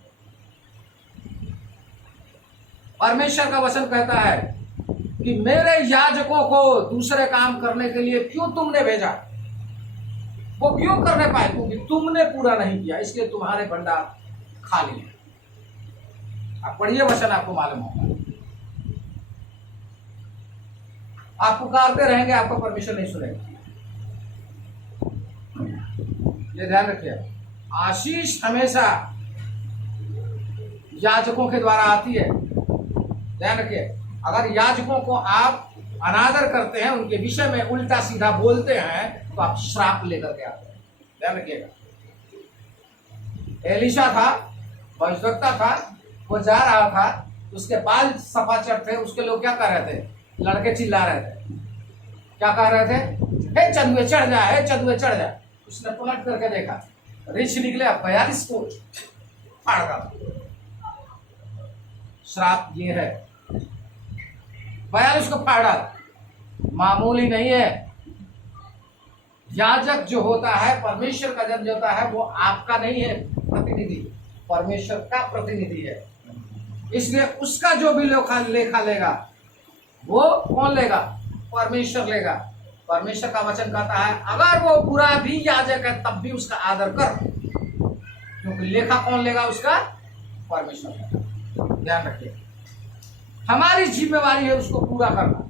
परमेश्वर का वचन कहता है कि मेरे याजकों को दूसरे काम करने के लिए क्यों तुमने भेजा? वो क्यों करने पाए? क्योंकि तुमने पूरा नहीं किया, इसलिए तुम्हारे भंडार खाली है। आप पढ़िए वचन, आपको मालूम होगा। आप पुकारते रहेंगे, आपको परमिशन नहीं सुनेगा। ये ध्यान रखिए, आशीष हमेशा याजकों के द्वारा आती है। ध्यान रखिए, अगर याजकों को आप अनादर करते हैं, उनके विषय में उल्टा सीधा बोलते हैं, तो आप श्राप लेकर के आते हैं। ध्यान रखिएगा। एलीशा था, भविष्यवक्ता था, वो जा रहा था, उसके बाल सफाचट थे, उसके लोग क्या कर रहे थे? लड़के चिल्ला रहे थे। क्या कह रहे थे? हे चंदुए चढ़ जा, हे चंदुए चढ़ जा। उसने पलट करके देखा, रिछ निकले 42 को फाड़ डाला। श्राप ये है, 42 को फाड़ डाला। मामूली नहीं है। याजक जो होता है, परमेश्वर का जन जो होता है, वो आपका नहीं है प्रतिनिधि, परमेश्वर का प्रतिनिधि है। इसलिए उसका जो भी लेखा लेगा, वो कौन लेगा? परमेश्वर लेगा। परमेश्वर का वचन कहता है अगर वो बुरा भी याजक है तब भी उसका आदर कर, क्योंकि लेखा कौन लेगा? उसका परमेश्वर लेगा। ध्यान रखिए, हमारी जिम्मेवारी है उसको पूरा करना।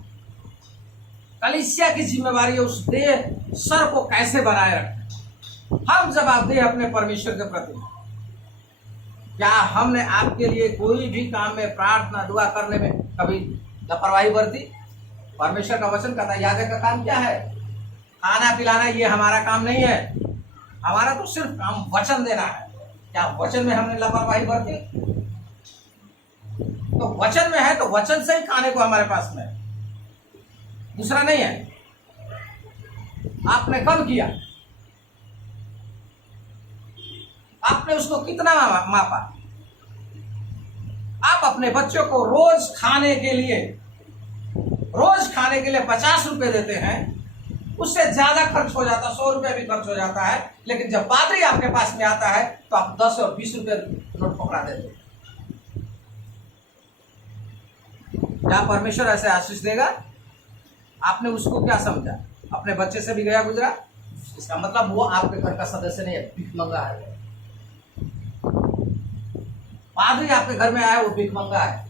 कलीसिया की जिम्मेवारी है उस देह सर को कैसे बनाए रखना। हम जवाबदेह अपने परमेश्वर के प्रति। क्या हमने आपके लिए कोई भी काम में, प्रार्थना दुआ करने में कभी लापरवाही बरती? परमेश्वर का वचन कहता है याजक का काम क्या है? खाना पिलाना। ये हमारा काम नहीं है, हमारा तो सिर्फ काम वचन देना है। क्या वचन में हमने लापरवाही बरती? तो वचन में है तो वचन से ही खाने को हमारे पास में, दूसरा नहीं है। आपने कब किया? आपने उसको कितना मापा? आप अपने बच्चों को रोज खाने के लिए 50 रुपए देते हैं, उससे ज्यादा खर्च हो जाता है, 100 रुपए भी खर्च हो जाता है। लेकिन जब पादरी आपके पास में आता है तो आप 10 और 20 रुपए नोट पकड़ा देते हैं। क्या परमेश्वर ऐसे आशीष देगा? आपने उसको क्या समझा? अपने बच्चे से भी गया गुजरा? इसका मतलब वो आपके घर का सदस्य नहीं है, भिखमंगा है। पादरी आपके घर में आया, वो भिखमंगा है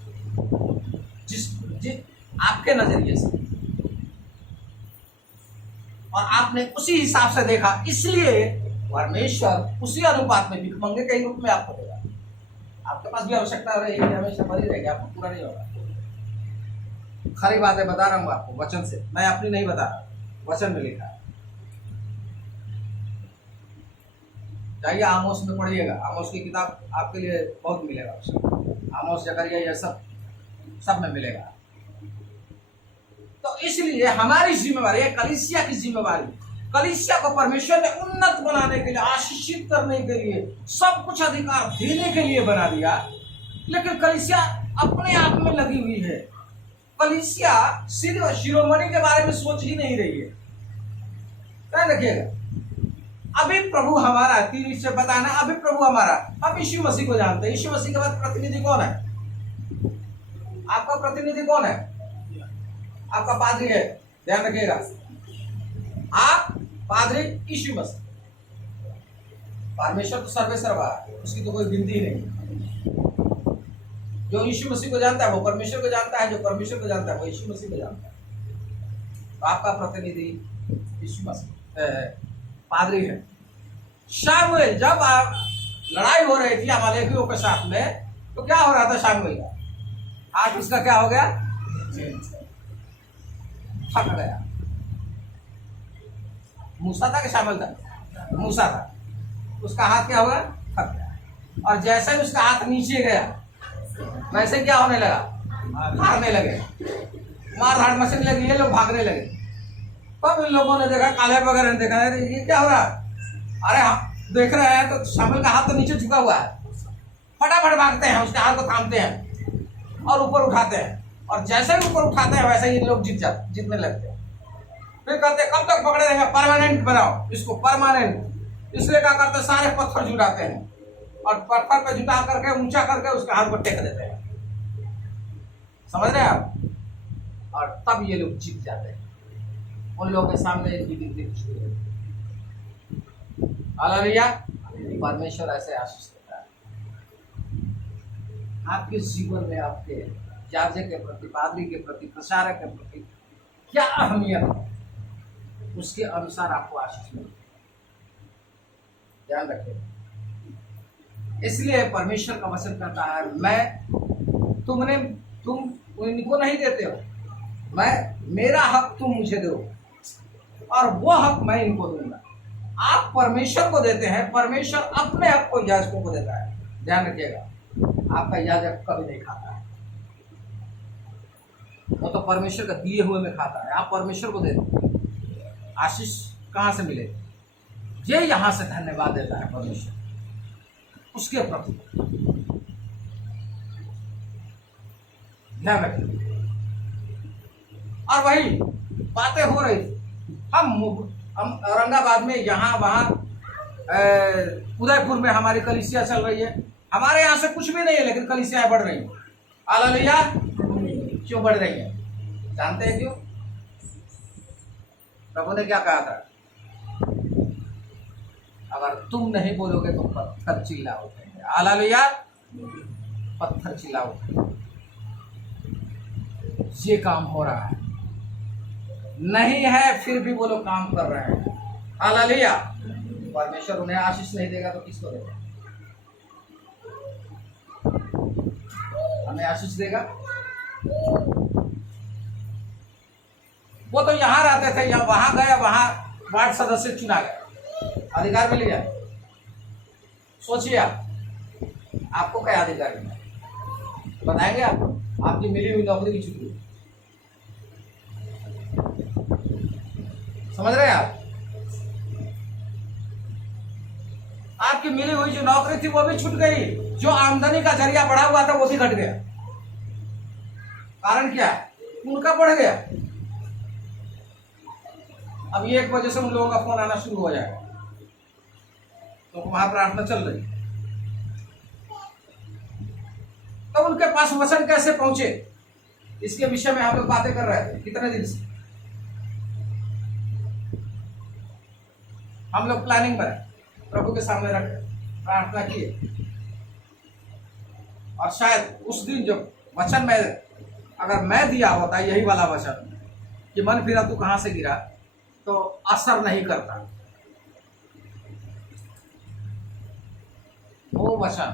जिस आपके नजरिए से, और आपने उसी हिसाब से देखा, इसलिए परमेश्वर उसी अनुपात में भिखमंगे के रूप में आपको देगा। आपके पास भी आवश्यकता रहेगी, हमेशा बनी रहेगी, आपको पूरा नहीं होगा। खरी बातें बता रहा हूँ आपको वचन से, मैं अपनी नहीं बता रहा, वचन में लिखा है। जाइए आमोस में पढ़िएगा, आमोस की किताब आपके लिए बहुत मिलेगा उसमें। आमोस, जकरिया, ये सब में मिलेगा। तो इसलिए हमारी जिम्मेवारी है, कलीसिया की जिम्मेवारी, कलीसिया को परमेश्वर ने उन्नत बनाने के लिए, आशीषित करने के लिए, सब कुछ अधिकार देने के लिए बना दिया। लेकिन कलीसिया अपने आप में लगी हुई है। कलीसिया सिर्फ शिरोमणि के बारे में सोच ही नहीं रही है। ध्यान रखिएगा, अभी प्रभु हमारा, 3 से बताना, अभी प्रभु हमारा, हम यीशु मसीह को जानते हैं। यीशु मसीह के बाद प्रतिनिधि कौन है? आपका प्रतिनिधि कौन है? आपका पादरी है। ध्यान रखिएगा, आप पादरी यीशु मसीह। परमेश्वर तो सर्वेसर्वा है, उसकी तो कोई गिनती नहीं। जो यीशु मसीह को जानता है वो परमेश्वर को जानता है, जो परमेश्वर को जानता है वो यीशु मसीह को जानता है। तो आपका प्रतिनिधि यीशु मसीह पादरी है। शामुएल, जब लड़ाई हो रही थी अमालेकियों के साथ में, तो क्या हो रहा था शामुएल का? हाथ उसका क्या हो गया? थक गया। मूसा था कि शामुएल था? मूसा था। उसका हाथ क्या हुआ? थक गया। और जैसे ही उसका हाथ नीचे गया वैसे क्या होने लगा? हारने लगे, मार धाड़ मचने लगी, ये लोग भागने लगे। तब इन लोगों ने देखा, काले वगैरह ने देखा, अरे ये क्या हो रहा है? अरे हम देख रहे हैं तो शामुएल का हाथ तो नीचे झुका हुआ है। फटाफट भागते हैं, उसके हाथ को थामते हैं और ऊपर उठाते हैं। और जैसे ही ऊपर उठाते हैं वैसे ही लोग जीतने लगते हैं। फिर कहते हैं कब तक पकड़े रहेंगे? परमानेंट बनाओ इसको, परमानेंट। इसलिए क्या करते हैं? सारे पत्थर जुटाते हैं और पत्थर पे जुटा करके ऊंचा करके उसके हाथ को टेक देते हैं। समझ रहे हैं आप? और तब ये लोग जीत जाते हैं। उन लोगों के सामने इनकी गिनती कुछ नहीं है। हालेलुया। परमेश्वर ऐसे आशीष देता है। आपके जीवन में आपके याजक के प्रति, पादरी के प्रति, प्रचारक के प्रति क्या अहमियत है, उसके अनुसार आपको आशीष मिलेगी। ध्यान रखिए। इसलिए परमेश्वर का वचन कहता है, तुम इनको नहीं देते हो, मेरा हक तुम मुझे दो और वो हक मैं इनको दूंगा। आप परमेश्वर को देते हैं, परमेश्वर अपने हक को याजकों को देता है। ध्यान रखिएगा, आपका याजक कभी नहीं खाता है, वो तो परमेश्वर का दिए हुए में खाता है। आप परमेश्वर को देते हैं, आशीष कहाँ से मिले? ये यहां से धन्यवाद देता है परमेश्वर उसके प्रति। ध्यान रखिए। और वही बातें हो रही थी। हम औरंगाबाद में, यहाँ वहाँ उदयपुर में हमारी कलीसिया चल रही है। हमारे यहाँ से कुछ भी नहीं है, लेकिन कलीसियाएं बढ़ रही हैं। हालेलुया। क्यों बढ़ रही हैं? जानते हैं क्यों? प्रभु ने क्या कहा था? अगर तुम नहीं बोलोगे तो पत्थर चिल्ला उठेंगे। हालेलुया। पत्थर चिल्ला उठेंगे। ये काम हो रहा है नहीं है, फिर भी वो लोग काम कर रहे हैं। हालेलुया। परमेश्वर उन्हें आशीष नहीं देगा तो किसको देगा? हमें आशीष देगा। वो तो यहाँ रहते थे, यहाँ वहां गए, वहां वार्ड सदस्य चुना गया, अधिकार मिल गया। सोचिए आपको क्या अधिकार मिला? बताएंगे आपको? आपकी मिली हुई नौकरी की छुट्टी, समझ रहे हैं आप? आपकी मिली हुई जो नौकरी थी वो भी छूट गई। जो आमदनी का जरिया बढ़ा हुआ था वो भी घट गया। कारण क्या है? उनका बढ़ गया। अब 1 बजे से उन लोगों का फोन आना शुरू हो जाएगा, तो वहां प्रार्थना चल रही। तो उनके पास वचन कैसे पहुंचे, इसके विषय में हम लोग बातें कर रहे थे कितने दिन से। हम लोग प्लानिंग पर प्रभु के सामने रख प्रार्थना किए। और शायद उस दिन जब वचन में अगर मैं दिया होता यही वाला वचन कि मन फिरा तू कहां से गिरा, तो असर नहीं करता। वो वचन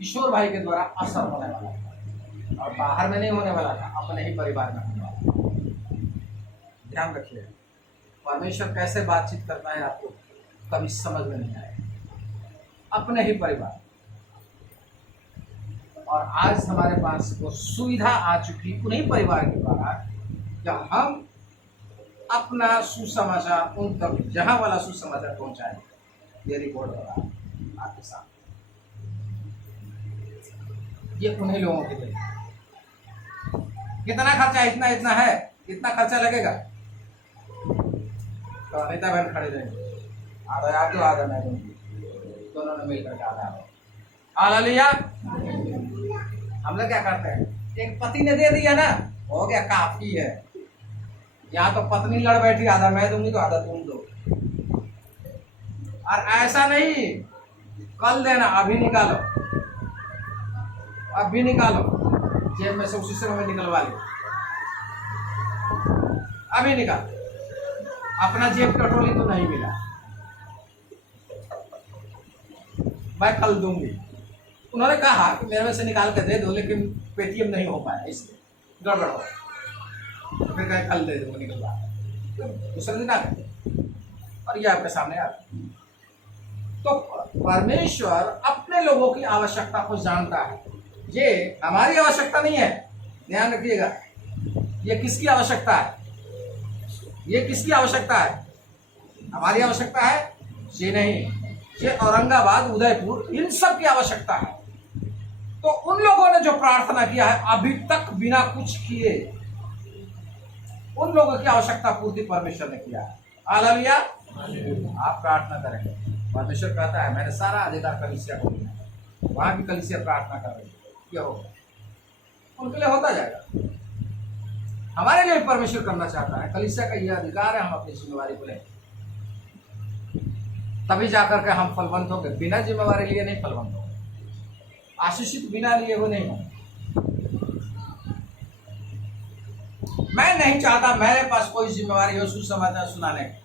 किशोर भाई के द्वारा असर होने वाला था, और बाहर में नहीं होने वाला था, अपने ही परिवार में होने वाला था। ध्यान रखिए, परमेश्वर कैसे बातचीत करता है आपको कभी समझ में नहीं आएगा। अपने ही परिवार। और आज हमारे पास वो सुविधा आ चुकी उन्हीं परिवार के द्वारा, जब हम अपना सुसमाचार उन तक, जहां वाला सुसमाचार पहुंचाए, ये रिकॉर्ड हो रहा है आपके साथ। ये उन्हीं लोगों के लिए। कितना खर्चा? इतना है, कितना खर्चा लगेगा? तो अनिता बहन खड़े रहेंगे, आधा आप दो, आधा मैं दूंगी, दोनों ने मिलकर के आधा। हालेलुया। हम लोग क्या करते हैं? एक पति ने दे दिया ना, हो गया, काफी है। यहाँ तो पत्नी लड़ बैठी, आधा मैं दूंगी तो आधा तुम दो। और ऐसा नहीं कल देना, अभी निकालो, अभी निकालो, जेब में से उसी समय में निकलवा लो, अभी निकाल। अपना जेब टटोली तो नहीं मिला, मैं कल दूंगी। उन्होंने कहा कि मेरे में से निकाल कर दे दो, लेकिन पेटीएम नहीं हो पाया, इसलिए गड़बड़ हो, तो फिर कहे कल दे दूंगा, निकलवा। दूसरे दिन आ गए और ये आपके सामने आ गए। तो परमेश्वर अपने लोगों की आवश्यकता को जानता है। ये हमारी आवश्यकता नहीं है, ध्यान रखिएगा। ये किसकी आवश्यकता है? ये किसकी आवश्यकता है? हमारी आवश्यकता है ये नहीं, ये औरंगाबाद, उदयपुर, इन सब की आवश्यकता है। तो उन लोगों ने जो प्रार्थना किया है अभी तक बिना कुछ किए, उन लोगों की आवश्यकता पूर्ति परमेश्वर ने किया है। हालेलुया। आप प्रार्थना करेंगे, परमेश्वर कहता है मैंने सारा अधिकार कलीसिया को दिया है। वहां की कलीसिया प्रार्थना कर रही है, क्या होगा? उनके लिए होता जाएगा। हमारे लिए परमेश्वर करना चाहता है, कलीसिया का यह अधिकार है, हम अपनी जिम्मेवारी को लें, तभी जाकर के हम फलवंत होंगे। बिना जिम्मेवारी लिए नहीं फलवंत होंगे, आशीषित बिना लिए वो नहीं होंगे। मैं नहीं चाहता मेरे पास कोई जिम्मेवारी हो सुसमाचार सुनाने की।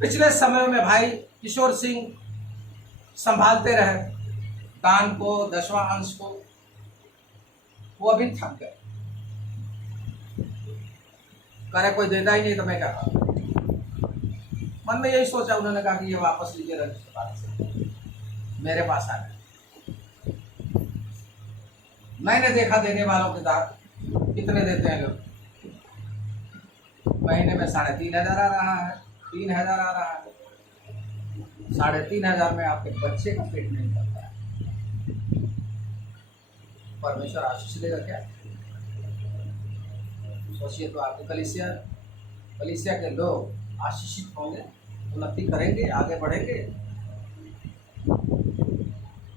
पिछले समय में भाई किशोर सिंह संभालते रहे दान को, 10वां अंश को, वो अभी थक गए, करे कोई देता ही नहीं तो मैं क्या करूं। मन में यही सोचा, उन्होंने कहा कि ये वापस लीजिए रजिस्टर से, मेरे पास आ गए। मैंने देखा देने वालों के दाम कितने देते हैं लोग, महीने में 3,500 आ रहा है, 3,000 आ रहा है। 3,500 में आपके बच्चे का पेट नहीं भरता है, परमेश्वर आशीष देगा क्या? सोचिए तो आपके कलीसिया के लोग आशीषित होंगे, उन्नति करेंगे, आगे बढ़ेंगे।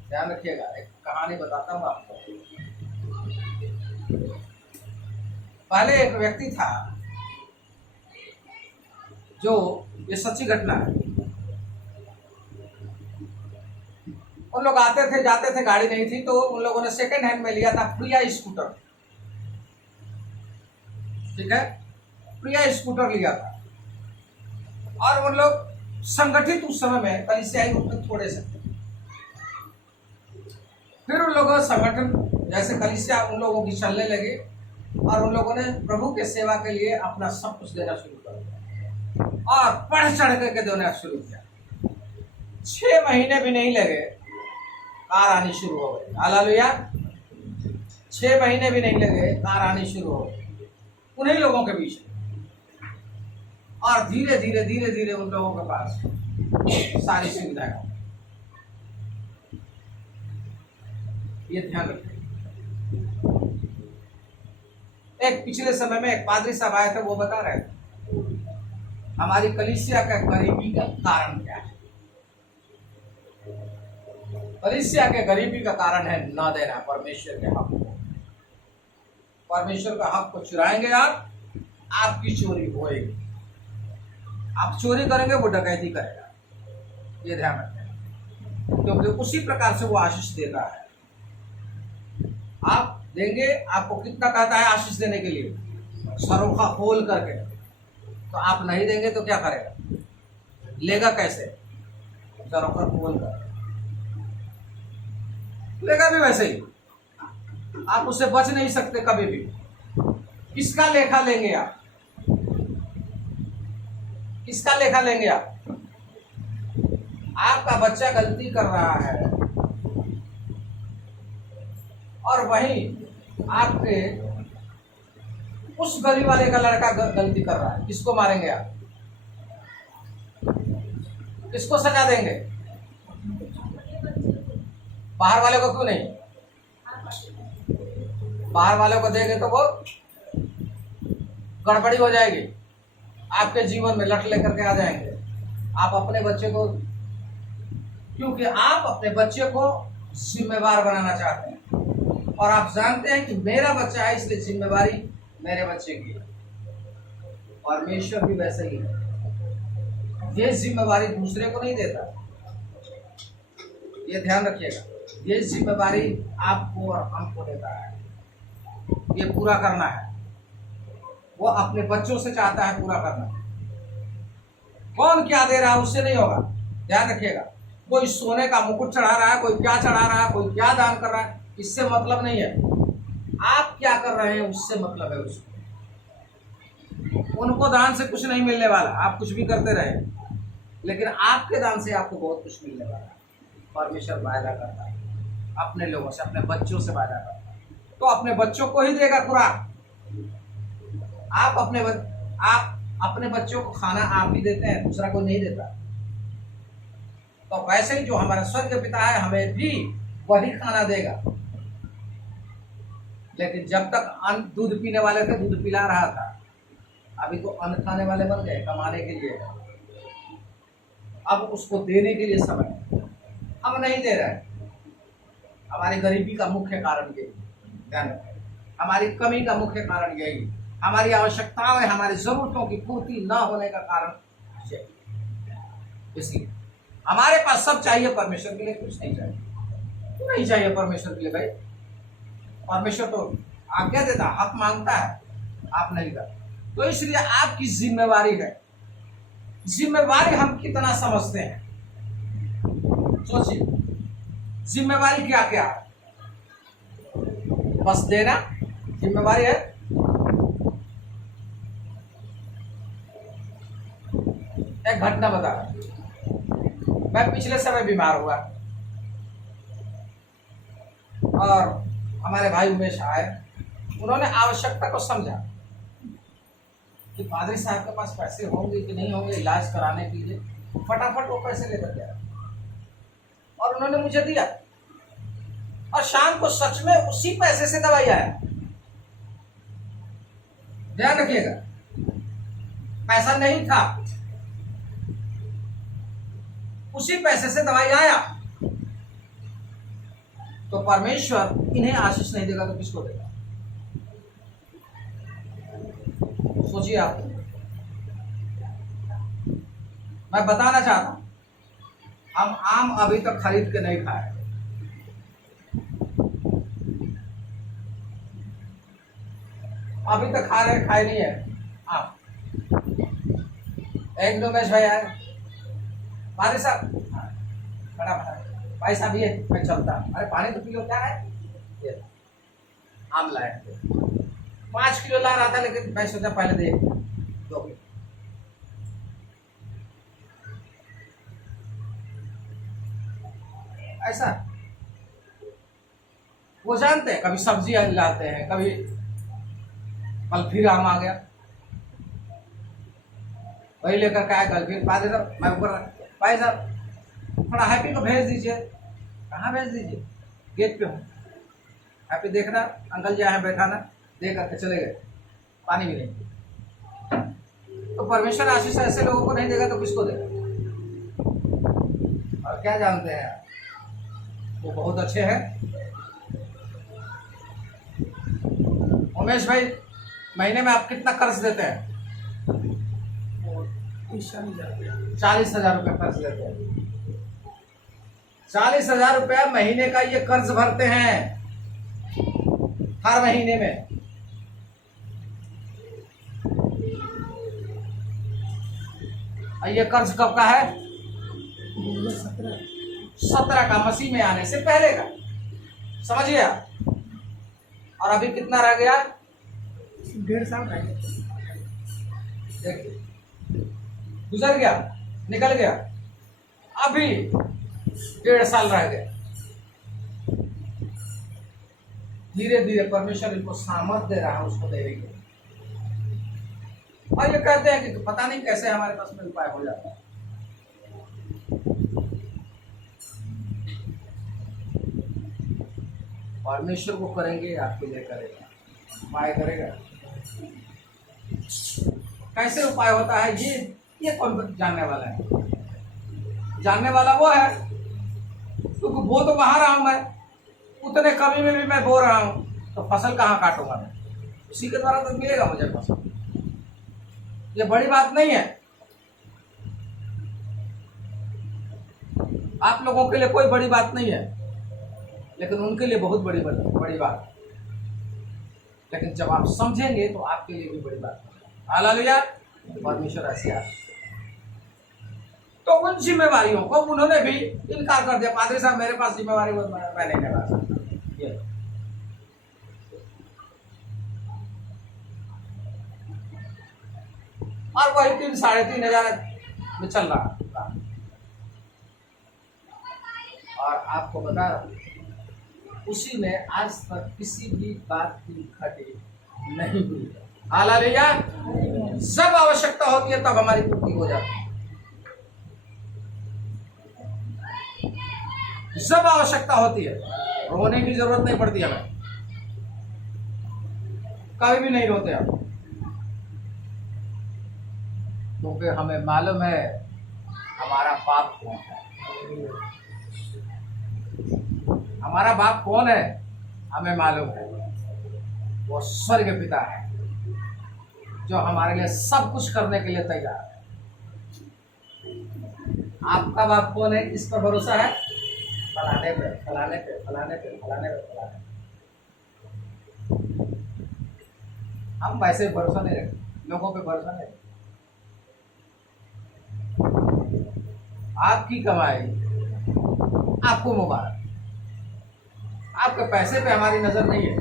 ध्यान रखिएगा। एक कहानी बताता हूँ आपको। पहले एक व्यक्ति था, जो ये सच्ची घटना है, उन लोग आते थे जाते थे, गाड़ी नहीं थी, तो उन लोगों ने सेकंड हैंड में लिया था प्रिया स्कूटर। ठीक है, प्रिया स्कूटर लिया था। और उन लोग संगठित उस समय में कलीसियाई रूप में थोड़े से थे। फिर उन लोगों संगठन जैसे कलीसिया उन लोगों की चलने लगे और उन लोगों ने प्रभु के सेवा के लिए अपना सब कुछ देना शुरू कर दिया और बढ़ चढ़ करके देना शुरू किया। 6 महीने भी नहीं लगे, कार आनी शुरू हो गई। हालेलुया। 6 महीने भी नहीं लगे, कार आनी शुरू हो गई उन्हीं लोगों के बीच में। और धीरे धीरे धीरे धीरे उन लोगों के पास सारी सुविधाएं हो। ये ध्यान रखें। एक पिछले समय में एक पादरी साहब आए थे, वो बता रहे थे हमारी कलीसिया का गरीबी का कारण क्या है। कलीसिया के गरीबी का कारण है न देना परमेश्वर के हक को। परमेश्वर का हक को चुराएंगे आप, आपकी चोरी होएगी। आप चोरी करेंगे, वो डकैती करेगा। ये ध्यान रखें, क्योंकि उसी प्रकार से वो आशीष देता है। आप देंगे, आपको कितना कहता है आशीष देने के लिए? सरोखा खोल करके। तो आप नहीं देंगे तो क्या करेगा? लेगा कैसे? सरोखा खोल कर लेगा भी वैसे ही। आप उससे बच नहीं सकते कभी भी। किसका लेखा लेंगे आप? किसका लेखा लेंगे आप? आपका बच्चा गलती कर रहा है और वहीं आपके उस गली वाले का लड़का गलती कर रहा है, किसको मारेंगे आप? किसको सजा देंगे? बाहर वाले को क्यों नहीं? बाहर वाले को देंगे तो वो गड़बड़ी हो जाएगी, आपके जीवन में लट लेकर के आ जाएंगे। आप अपने बच्चे को, क्योंकि आप अपने बच्चे को जिम्मेवार बनाना चाहते हैं और आप जानते हैं कि मेरा बच्चा है, इसलिए जिम्मेवारी मेरे बच्चे की है। परमेश्वर भी वैसे ही है। ये जिम्मेवारी दूसरे को नहीं देता, ये ध्यान रखिएगा। ये जिम्मेवारी आपको और हमको देता है, ये पूरा करना है। वो अपने बच्चों से चाहता है पूरा करना। कौन क्या दे रहा है उससे नहीं होगा, ध्यान रखिएगा। कोई सोने का मुकुट चढ़ा रहा है, कोई क्या चढ़ा रहा है, कोई क्या दान कर रहा है, इससे मतलब नहीं है। आप क्या कर रहे हैं उससे मतलब है उसको। उनको दान से कुछ नहीं मिलने वाला, आप कुछ भी करते रहे, लेकिन आपके दान से आपको बहुत कुछ मिलने वाला है। परमेश्वर वायदा करता है अपने लोगों से, अपने बच्चों से वायदा करता है, तो अपने बच्चों को ही देगा खुराक। आप अपने बच्चों को खाना आप ही देते हैं, दूसरा कोई नहीं देता। तो वैसे ही जो हमारा स्वर्ग पिता है हमें भी वही खाना देगा। लेकिन जब तक अन्न दूध पीने वाले थे दूध पिला रहा था, अभी तो अन्न खाने वाले बन गए, कमाने के लिए। अब उसको देने के लिए समय हम नहीं दे रहे। हमारी गरीबी का मुख्य कारण यही, ध्यान रखें, हमारी कमी का मुख्य कारण यही, हमारी आवश्यकताएं, हमारी जरूरतों की पूर्ति न होने का कारण यही। इसलिए हमारे पास सब चाहिए, परमेश्वर के लिए कुछ नहीं चाहिए। क्यों नहीं चाहिए परमेश्वर के लिए भाई? परमेश्वर तो आज्ञा देता, हक मांगता है, आप नहीं करते। तो इसलिए आपकी जिम्मेवारी है। जिम्मेवारी हम कितना समझते हैं, सोचिए। जिम्मेवारी क्या क्या है? बस देना जिम्मेवारी है। एक घटना बता रहा हूं। मैं पिछले समय बीमार हुआ और हमारे भाई उमेश आए। उन्होंने आवश्यकता को समझा कि पादरी साहब के पास पैसे होंगे कि नहीं होंगे इलाज कराने के लिए। फटाफट वो पैसे लेकर गया और उन्होंने मुझे दिया, और शाम को सच में उसी पैसे से दवाई आया। ध्यान रखिएगा, पैसा नहीं था, उसी पैसे से दवाई आया। तो परमेश्वर इन्हें आशीष नहीं देगा तो किसको देगा? सोचिए आप। मैं बताना चाहता हूं, हम आम अभी तक खरीद के नहीं खाए। अभी तक खाए नहीं है आम। एक दो मैच भाई आए, पानी साहब बड़ा भाई साहब ये मैं चलता, अरे पानी तो पी लो, क्या है ये आम लाए थे। 5 किलो ला रहा था, लेकिन मैं सोचा पहले दे 2 किलो। ऐसा वो जानते हैं, कभी सब्जी लाते हैं, कभी कल फिर आम आ गया, वही लेकर के आए। कल फिर पादे साहब, मैं ऊपर, भाई साहब थोड़ा हैप्पी को भेज दीजिए। कहाँ भेज दीजिए? गेट पे हूँ। हैप्पी देख रहा, अंकल जी आए बैठाना, दे करके चले गए, पानी भी नहीं। तो परमेश्वर आशीष ऐसे लोगों को नहीं देगा तो किसको देगा? और क्या जानते हैं, वो बहुत अच्छे हैं। उमेश भाई, महीने में आप कितना कर्ज देते हैं? 40,000 रुपये कर्ज देते हैं। 40,000 रुपया महीने का ये कर्ज भरते हैं हर महीने में। और ये कर्ज कब का है? 17 का, मसीह में आने से पहले का, समझिए आप। और अभी कितना रह गया? 1.5 साल रह गया। देखिए, गुजर गया, निकल गया, अभी 1.5 साल रह गया। धीरे धीरे परमेश्वर इनको सामर्थ दे रहा है उसको देने के लिए। और ये कहते हैं कि पता नहीं कैसे हमारे पास में उपाय हो जाता है। परमेश्वर को करेंगे, आपके लिए करेगा, उपाय करेगा। कैसे उपाय होता है ये कौन जानने वाला है? जानने वाला वो है, क्योंकि बो तो वहां रहा हूं मैं, उतने कमी में भी मैं बो रहा हूं, तो फसल कहाँ काटूंगा मैं? उसी के द्वारा तो मिलेगा मुझे फसल। ये बड़ी बात नहीं है। आप लोगों के लिए कोई बड़ी बात नहीं है, लेकिन उनके लिए बहुत बड़ी बड़ी बात। लेकिन जब आप समझेंगे तो आपके लिए भी बड़ी बात है। हालेलुया। परमेश्वर ऐसे है। तो उन जिम्मेवारियों को उन्होंने भी इनकार कर दिया। पादरी साहब मेरे पास जिम्मेवारी मैं नहीं निभा सकता। ये और वही 3,500 में चल रहा था। और आपको बता रहा हूं, उसी में आज तक किसी भी बात की घटी नहीं हुई। हालेलुया। जब आवश्यकता होती है तब हमारी पूर्ति हो जाती है। जब आवश्यकता होती है रोने की जरूरत नहीं पड़ती हमें, कभी भी नहीं रोते हम, क्योंकि हमें मालूम है हमारा बाप कौन है। हमारा बाप कौन है हमें मालूम है। वो स्वर्ग पिता है जो हमारे लिए सब कुछ करने के लिए तैयार है। आपका बाप कौन है, इस पर भरोसा है? फलाने पे फलाने पे फलाने पे फलाने पे फलाने पे। हम वैसे भरोसा नहीं रखते, लोगों पे भरोसा नहीं रखते। आपकी कमाई आपको मुबारक। आपके पैसे पे हमारी नजर नहीं है,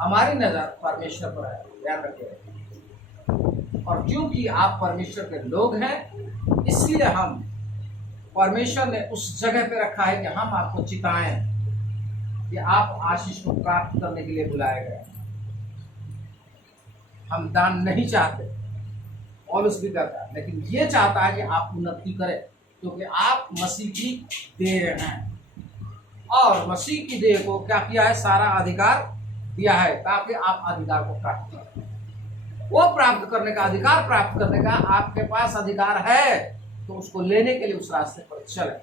हमारी नजर परमेश्वर पर है। ध्यान रखिए। और क्योंकि आप परमेश्वर के लोग हैं, इसलिए हम परमेश्वर ने उस जगह पे रखा है कि हम आपको चिताएं कि आप आशीष को प्राप्त करने के लिए बुलाए गए। हम दान नहीं चाहते, पौलुस भी करता है, लेकिन ये चाहता है कि आप उन्नति करें, क्योंकि आप मसीह की देह हैं। और मसीह की देह को क्या किया है? सारा अधिकार दिया है ताकि आप अधिकार को प्राप्त करें। वो प्राप्त करने का अधिकार, प्राप्त करने का आपके पास अधिकार है, तो उसको लेने के लिए उस रास्ते पर चले।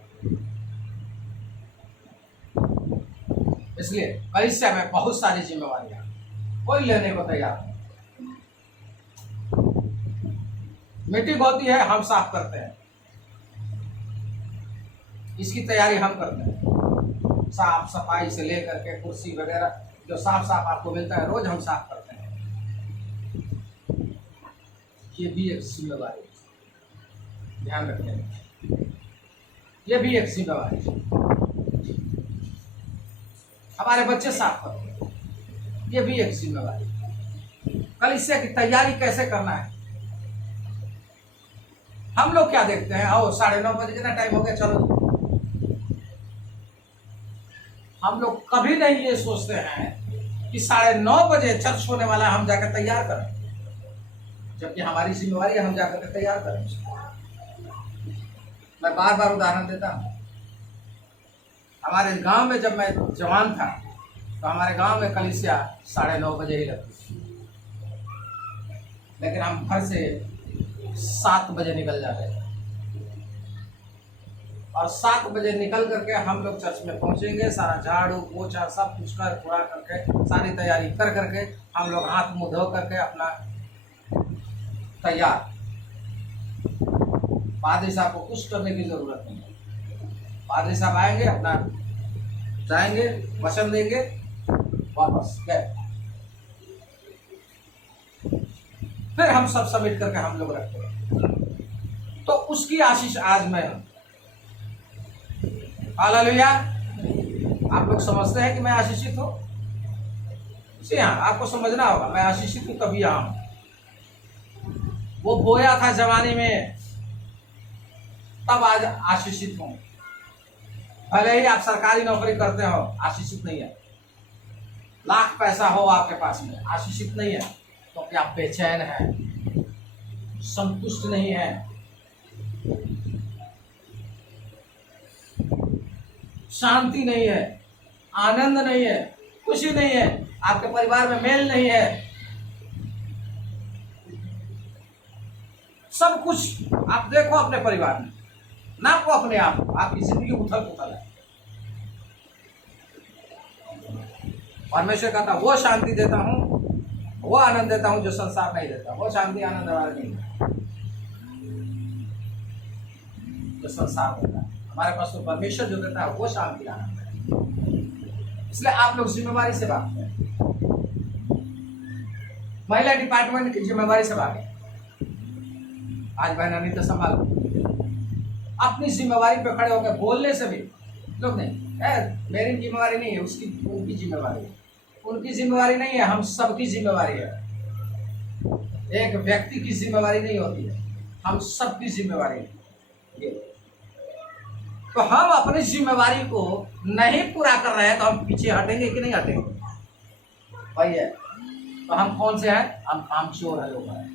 इसलिए कलीसिया में बहुत सारी जिम्मेवारियां, कोई लेने को तैयार नहीं। मीटिंग होती है, हम साफ करते हैं, इसकी तैयारी हम करते हैं। साफ सफाई से लेकर के कुर्सी वगैरह जो साफ साफ आपको मिलता है, रोज हम साफ करते हैं। ये भी एक जिम्मेवारी, ध्यान रखें, ये भी एक जिम्मेवारी। हमारे बच्चे साफ करते हैं, ये भी एक जिम्मेवारी। कलीसिया की तैयारी कैसे करना है? हम लोग क्या देखते हैं, आओ 9:30 बजे, कितना टाइम हो गया, चलो। हम लोग कभी नहीं ये सोचते हैं कि 9:30 बजे चर्च होने वाला है, हम जाकर तैयार करें, जबकि हमारी जिम्मेवारी है हम जाकर के तैयार करें। मैं बार बार उदाहरण देता हूं। हमारे गांव में जब मैं जवान था तो हमारे गांव में कलीसिया 9:30 बजे ही लगती थी, लेकिन हम घर से 7 बजे निकल जाते थे। और 7 बजे निकल करके हम लोग चर्च में पहुंचेंगे, सारा झाड़ू पोछा सब कुछ कर पूरा करके, सारी तैयारी कर करके हम लोग हाथ मुंह धो करके अपना तैयार। पादरी साहब को कुछ करने की जरूरत नहीं है। पादरी साहब आएंगे, अपना जाएंगे, वचन देंगे, वापस गए। फिर हम सब सबमिट करके हम लोग रखते हैं। तो उसकी आशीष आज मैं हूं। हालेलुया। आप लोग समझते हैं कि मैं आशीषित हूं? जी हाँ, आपको समझना होगा, मैं आशीषित हूं तभी यहां हूं। वो बोया था जवानी में, तब आज आशीषित हूं। भले ही आप सरकारी नौकरी करते हो, आशीषित नहीं है। लाख पैसा हो आपके पास में, आशीषित नहीं है, क्योंकि आप बेचैन हैं, संतुष्ट नहीं हैं, शांति नहीं है, आनंद नहीं है, खुशी नहीं है, आपके परिवार में मेल नहीं है। सब कुछ आप देखो अपने परिवार में, नापो अपने आप, आपकी जिंदगी उथल पुथल है। परमेश्वर कहता वो शांति देता हूं, वो आनंद देता हूं जो संसार नहीं देता। वो शांति आनंद हमारा नहीं है। जो संसार देता है, हमारे पास तो परमेश्वर जो देता है वो शांति आनंद है। इसलिए आप लोग जिम्मेवारी से बात करें, महिला डिपार्टमेंट की जिम्मेवारी से बात करें। आज बहन अनिता संभाल अपनी जिम्मेवारी पे खड़े होकर बोलने से भी लोग नहीं मेरी जिम्मेवारी नहीं है, उसकी उनकी जिम्मेवारी है। उनकी जिम्मेवारी नहीं है, हम सबकी जिम्मेवारी है। एक व्यक्ति की जिम्मेवारी नहीं होती है, हम सबकी जिम्मेवारी है ये। तो हम अपनी जिम्मेवारी को नहीं पूरा कर रहे हैं तो हम पीछे हटेंगे कि नहीं हटेंगे भाई है। तो हम कौन से हैं? हम कामचोर है लोग हैं।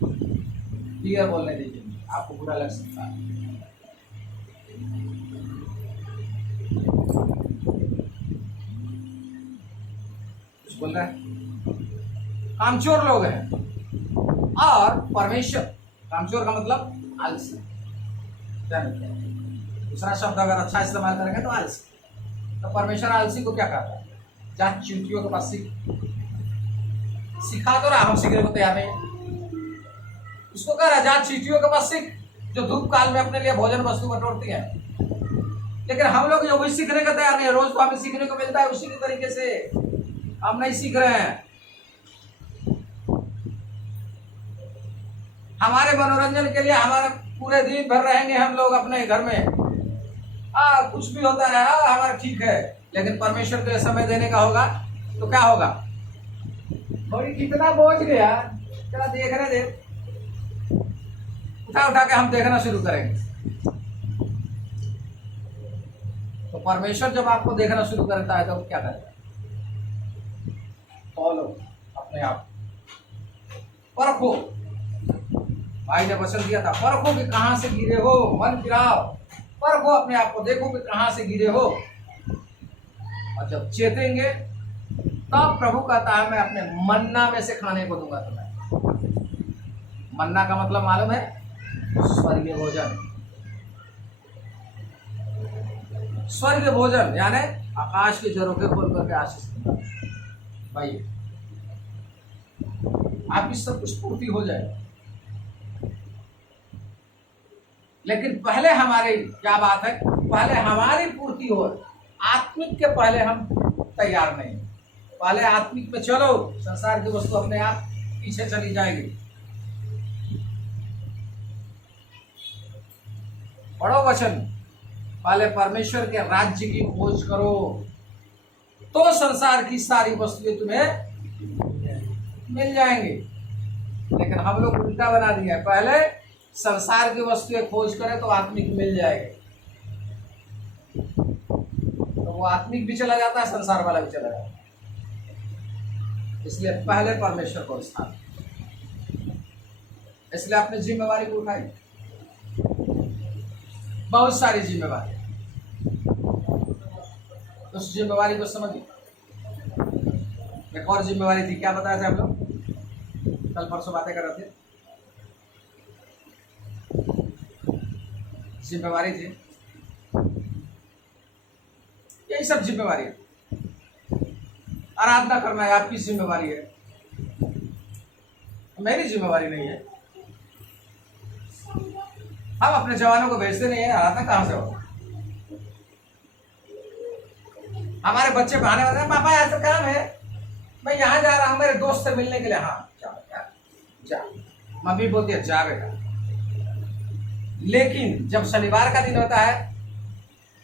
क्लियर बोलने दीजिए, आपको बुरा लग सकता है। कुछ बोल रहे हैं? कामचोर लोग हैं। और परमेश्वर, कामचोर का मतलब आलसी। दूसरा शब्द अगर अच्छा इस्तेमाल करेंगे तो आलसी। तो परमेश्वर आलसी को क्या कहता है? जा चींटियों के पास सिखा तो रहा, हम सीखने को तैयार नहीं है। उसको कह रहा जा चींटियों के पास सीख, जो धूप काल में अपने लिए भोजन वस्तु बटोरती है। लेकिन हम लोग जो भी सीखने का तैयार नहीं है, रोज को हमें सीखने को मिलता है उसी के तरीके से हम नहीं सीख रहे हैं। हमारे मनोरंजन के लिए हमारे पूरे दिन भर रहेंगे हम लोग अपने घर में, कुछ भी होता है हमारा ठीक है। लेकिन परमेश्वर को समय देने का होगा तो क्या होगा? और कितना बोझ गया, चला देखने दे, उठा उठा के हम देखना शुरू करेंगे। तो परमेश्वर जब आपको देखना शुरू करता है तो क्या करेगा? फॉलो अपने आप परखो। भाई ने वचन दिया था, परखो कि कहां से गिरे हो, मन फिराओ, परखो अपने आप को, देखो कि कहां से गिरे हो। और जब चेतेंगे तब प्रभु कहता है मैं अपने मन्ना में से खाने को दूंगा तुम्हें। मन्ना का मतलब मालूम है? स्वर्गीय भोजन। स्वर्गीय भोजन यानी आकाश के झरोखे खोल करके आशीष दूंगा भाई, आपकी सब कुछ पूर्ति हो जाए। लेकिन पहले हमारी क्या बात है? पहले हमारी पूर्ति हो, आत्मिक के पहले हम तैयार नहीं। पहले आत्मिक पे चलो, संसार की वस्तु अपने आप पीछे चली जाएगी। पढ़ो वचन, पहले परमेश्वर के राज्य की खोज करो तो संसार की सारी वस्तुएं तुम्हें मिल जाएंगी। लेकिन हम लोग उल्टा बना दिया है, पहले संसार की वस्तुएं खोज करें तो आत्मिक मिल जाएगी। तो वो आत्मिक भी चला जाता है, संसार वाला भी चला जाता है। इसलिए पहले परमेश्वर को स्थान, इसलिए अपनी जिम्मेवारी को उठाई। बहुत सारी जिम्मेवारी, उस जिम्मेवारी को समझिए। एक और जिम्मेवारी थी, क्या बताया था हम लोग कल परसों बातें कर रहे थे? जिम्मेवारी थी, यही सब जिम्मेवारी है। आराधना करना है आपकी जिम्मेवारी है, मेरी जिम्मेवारी नहीं है। हम अपने जवानों को भेजते नहीं है, आराधना कहां से होगा? हमारे बच्चे बहाने बताते हैं पापा ऐसा काम है, मैं यहाँ जा रहा हूँ मेरे दोस्त से मिलने के लिए। हाँ जा, मम्मी बोलती है जा बेटा। लेकिन जब शनिवार का दिन होता है,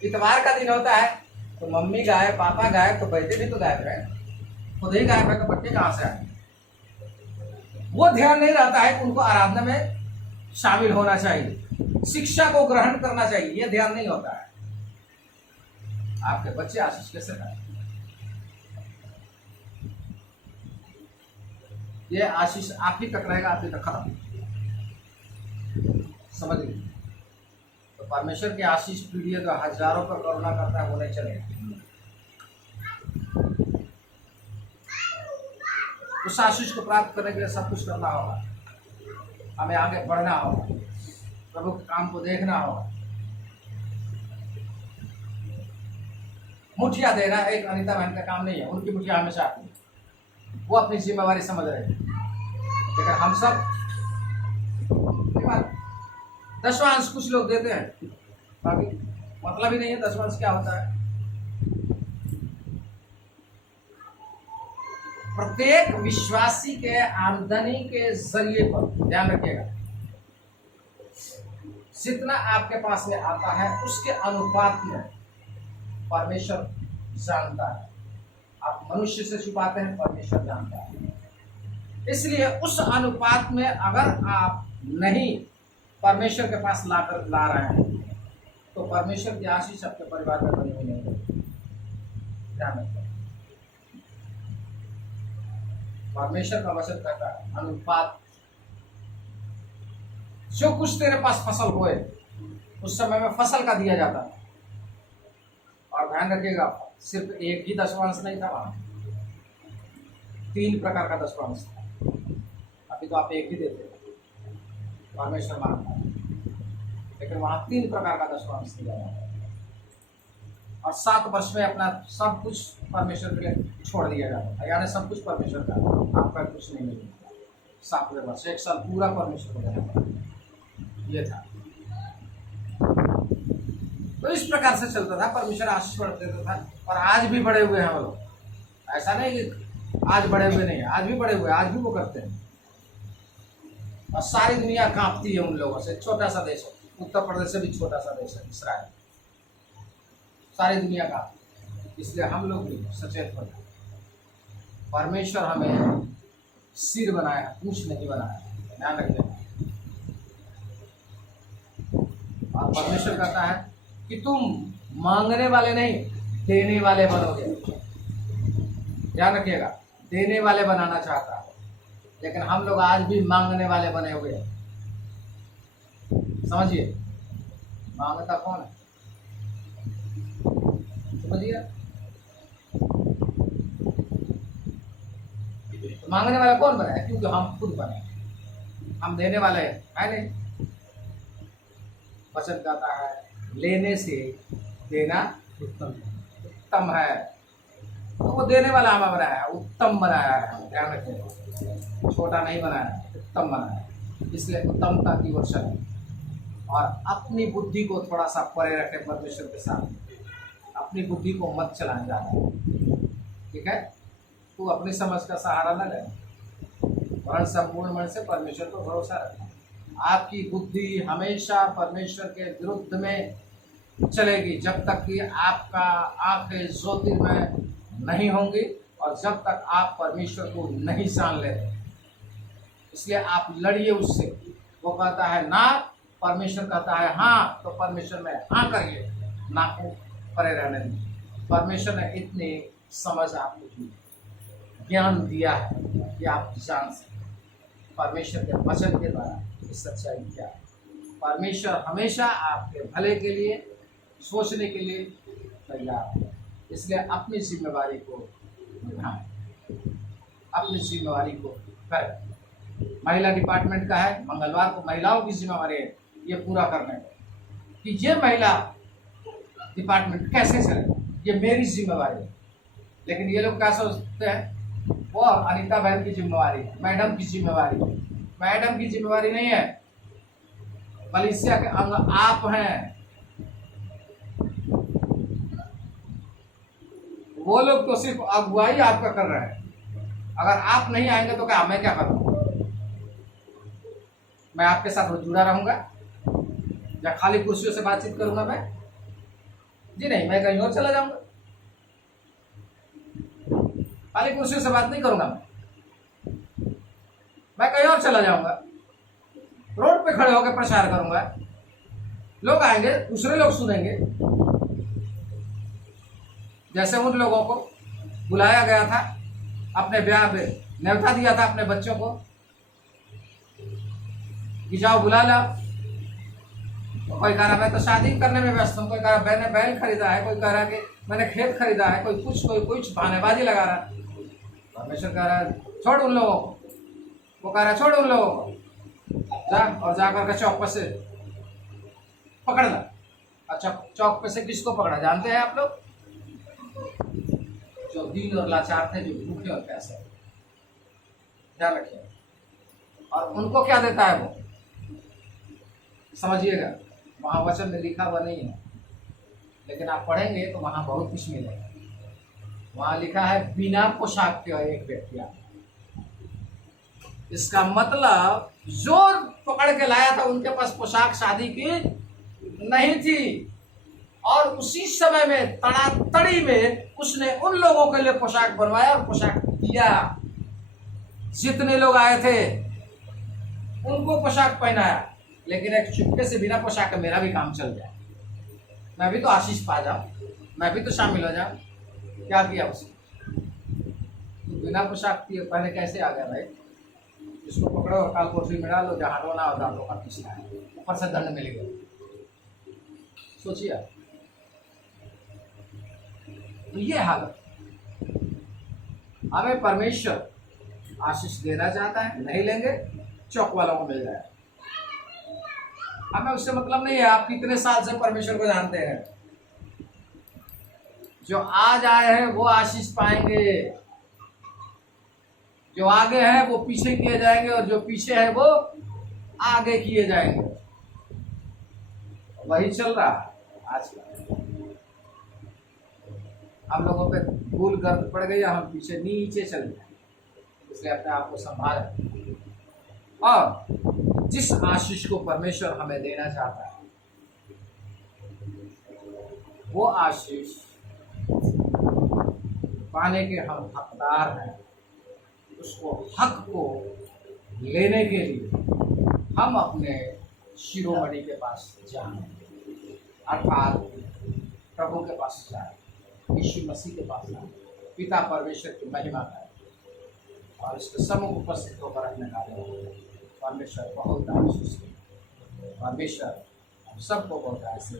इतवार का दिन होता है, तो मम्मी गायब, पापा गायब, तो बेटे भी तो गायब रहे, खुद ही गायब है, तो बच्चे कहाँ से आए? वो ध्यान नहीं रहता है कि उनको आराधना में शामिल होना चाहिए, शिक्षा को ग्रहण करना चाहिए, ये ध्यान नहीं होता है। आपके बच्चे आशीष कैसे पाए? ये आशीष आप ही तक रहेगा, आप ही तक खत्म। समझ लीजिए। तो परमेश्वर की आशीष पीढ़ी जो हजारों पर करुणा करता है वो नहीं चलेगा। उस आशीष को प्राप्त करने के लिए सब कुछ करना होगा, हमें आगे बढ़ना होगा, प्रभु के काम को देखना होगा। मुठिया देना एक अनिता बहन का काम नहीं है, उनकी मुठिया हमेशा आती है, वो अपनी जिम्मेवारी समझ रहे हैं। लेकिन हम सब 10वां अंश कुछ लोग देते हैं, बाकी मतलब ही नहीं है 10 वंश क्या होता है। प्रत्येक विश्वासी के आमदनी के जरिए पर ध्यान रखिएगा, जितना आपके पास में आता है उसके अनुपात में परमेश्वर जानता है। आप मनुष्य से छुपाते हैं, परमेश्वर जानता है। इसलिए उस अनुपात में अगर आप नहीं परमेश्वर के पास ला रहे हैं तो परमेश्वर की आशीष आपके परिवार में बनी हुई नहीं है। ध्यान रखें, परमेश्वर का वचन कहता है अनुपात, जो कुछ तेरे पास फसल होए उस समय में फसल का दिया जाता है। और ध्यान रखिएगा, सिर्फ एक ही दशवांश नहीं था वहां, 3 प्रकार का दशवांश था। अभी तो आप एक ही देते हैं, परमेश्वर मानता है, लेकिन वहां 3 प्रकार का दशवांश दिया जाता है। और 7 वर्ष में अपना सब कुछ परमेश्वर के लिए छोड़ दिया जाता था, यानी सब कुछ परमेश्वर का, आपका कुछ नहीं मिलता। 7वें वर्ष 1 साल पूरा परमेश्वर को देना पड़ा, ये था। तो इस प्रकार से चलता था, परमेश्वर आशीष बढ़ देता था। और आज भी बढ़े हुए हैं हम लोग, ऐसा नहीं कि आज बढ़े हुए नहीं, आज भी बढ़े हुए, आज भी वो करते हैं। और सारी दुनिया कांपती है उन लोगों से। छोटा सा देश है, उत्तर प्रदेश से भी छोटा सा देश है इस्राइल, सारी दुनिया का। इसलिए हम लोग भी सचेत हो जाए। परमेश्वर हमें सिर बनाया, पूंछ नहीं बनाया, ध्यान रखिए। और परमेश्वर कहता है कि तुम मांगने वाले नहीं, देने वाले बनोगे। ध्यान रखिएगा, देने वाले बनाना चाहता है, लेकिन हम लोग आज भी मांगने वाले बने हुए हैं। समझिए, मांगता कौन है? समझिए, तो मांगने वाला कौन बना है? क्योंकि हम खुद बने, हम देने वाले है नहीं। वचन कहता है लेने से देना उत्तम है। तो वो देने वाला हमें बनाया है, उत्तम बनाया है। ध्यान रखें, छोटा नहीं बनाया है, उत्तम बनाया है। इसलिए उत्तमता की ओर चलें और अपनी बुद्धि को थोड़ा सा परे रखें परमेश्वर के साथ। अपनी बुद्धि को मत चलाएं ज़्यादा, ठीक है? तू अपनी समझ का सहारा न ले, वरन संपूर्ण मन से परमेश्वर पर भरोसा रखें। आपकी बुद्धि हमेशा परमेश्वर के विरुद्ध में चलेगी जब तक कि आपका आंखें ज्योतिर्मय नहीं होंगी और जब तक आप परमेश्वर को नहीं जान लेते। इसलिए आप लड़िए उससे। वो कहता है ना, परमेश्वर कहता है हाँ, तो परमेश्वर में हाँ करिए, ना को परे रहने दीजिए। परमेश्वर ने इतनी समझ आपको दी, ज्ञान दिया है कि आप जान सकें परमेश्वर के वचन के द्वारा इस सच्चाई क्या है। परमेश्वर हमेशा आपके भले के लिए सोचने के लिए तैयार है। इसलिए अपनी जिम्मेवारी को निभाएं, अपनी जिम्मेवारी को करें। महिला डिपार्टमेंट का है, मंगलवार को महिलाओं की जिम्मेवारी है ये पूरा करने की, कि ये महिला डिपार्टमेंट कैसे चले, ये मेरी जिम्मेवारी है। लेकिन ये लोग क्या सोचते हैं, वो अनीता बहन की जिम्मेवारी है, मैडम की जिम्मेवारी है। मैडम की जिम्मेवारी नहीं है, कलीसिया के अंग आप हैं। वो लोग तो सिर्फ अगुवाई आपका कर रहे हैं। अगर आप नहीं आएंगे तो क्या मैं क्या करूँगा? मैं आपके साथ जुड़ा रहूंगा या खाली कुर्सियों से बातचीत करूंगा मैं? जी नहीं, मैं कहीं और चला जाऊंगा। खाली कुर्सियों से बात नहीं करूंगा मैं कहीं और चला जाऊंगा, रोड पे खड़े होकर प्रचार करूंगा। लोग आएंगे, दूसरे लोग सुनेंगे। जैसे उन लोगों को बुलाया गया था, अपने ब्याह में न्योता दिया था अपने बच्चों को कि जाओ बुला ला। तो कोई कह रहा मैं तो शादी करने में व्यस्त हूँ, कोई कह रहा मैंने बैल खरीदा है, कोई कह रहा कि मैंने खेत खरीदा है, कोई कुछ बहानेबाजी लगा रहा है। परमेश्वर कह रहा है छोड़ उन लोगों को, वो कह रहा है छोड़ उन लोगों को, जा और जा करके चौक पर से पकड़ ला। अच्छा, चौक पे से किसको पकड़ा जानते हैं आप लोग? जो दीन और लाचार थे, जो भूखे और प्यासे। ध्यान रखिए। और उनको क्या देता है वो, समझिएगा, वहाँ वचन में लिखा हुआ नहीं है, लेकिन आप पढ़ेंगे तो वहाँ बहुत कुछ मिलेगा। वहाँ लिखा है बिना पोशाक के एक व्यक्ति आया। इसका मतलब जो पकड़ के लाया था उनके पास पोशाक शादी की नहीं थी, और उसी समय में तड़ातड़ी में उसने उन लोगों के लिए पोशाक बनवाया और पोशाक दिया। जितने लोग आए थे उनको पोशाक पहनाया, लेकिन एक चुपके से बिना पोशाक के मेरा भी काम चल जाए, मैं भी तो आशीष पा जाऊं, मैं भी तो शामिल हो जाऊं। क्या किया उसने? तो बिना पोशाक किए पहले कैसे आ गया भाई? इसको पकड़ो और काल कोठरी में डालो, जहाँ रोना और दांतों का पीसना है, ऊपर से दंड मिलेगा। सोचिए तो ये हालत। हमें परमेश्वर आशीष देना चाहता है, नहीं लेंगे चौक वालों को मिल जाए। हमें उससे मतलब नहीं है आप कितने साल से परमेश्वर को जानते हैं। जो आज आए हैं वो आशीष पाएंगे, जो आगे है वो पीछे किए जाएंगे, और जो पीछे है वो आगे किए जाएंगे। वही चल रहा है आजकल। हम लोगों पे धूल गर्द पड़ गई, हम पीछे नीचे चल गए, इसलिए अपने आप को संभालें। और जिस आशीष को परमेश्वर हमें देना चाहता है वो आशीष पाने के हम हकदार हैं। उसको हक को लेने के लिए हम अपने शिरोमणि के पास जाएं, अर्थात प्रभु के पास जाएं, यीशु मसीह के पास जाएं, पिता परमेश्वर की महिमा करें और इसके सम्मुख उपस्थित होकर अपने कार्य करें। परमेश्वर बहुत आशीष दे। परमेश्वर हम सबको बहुत ऐसे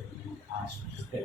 आशीष दे।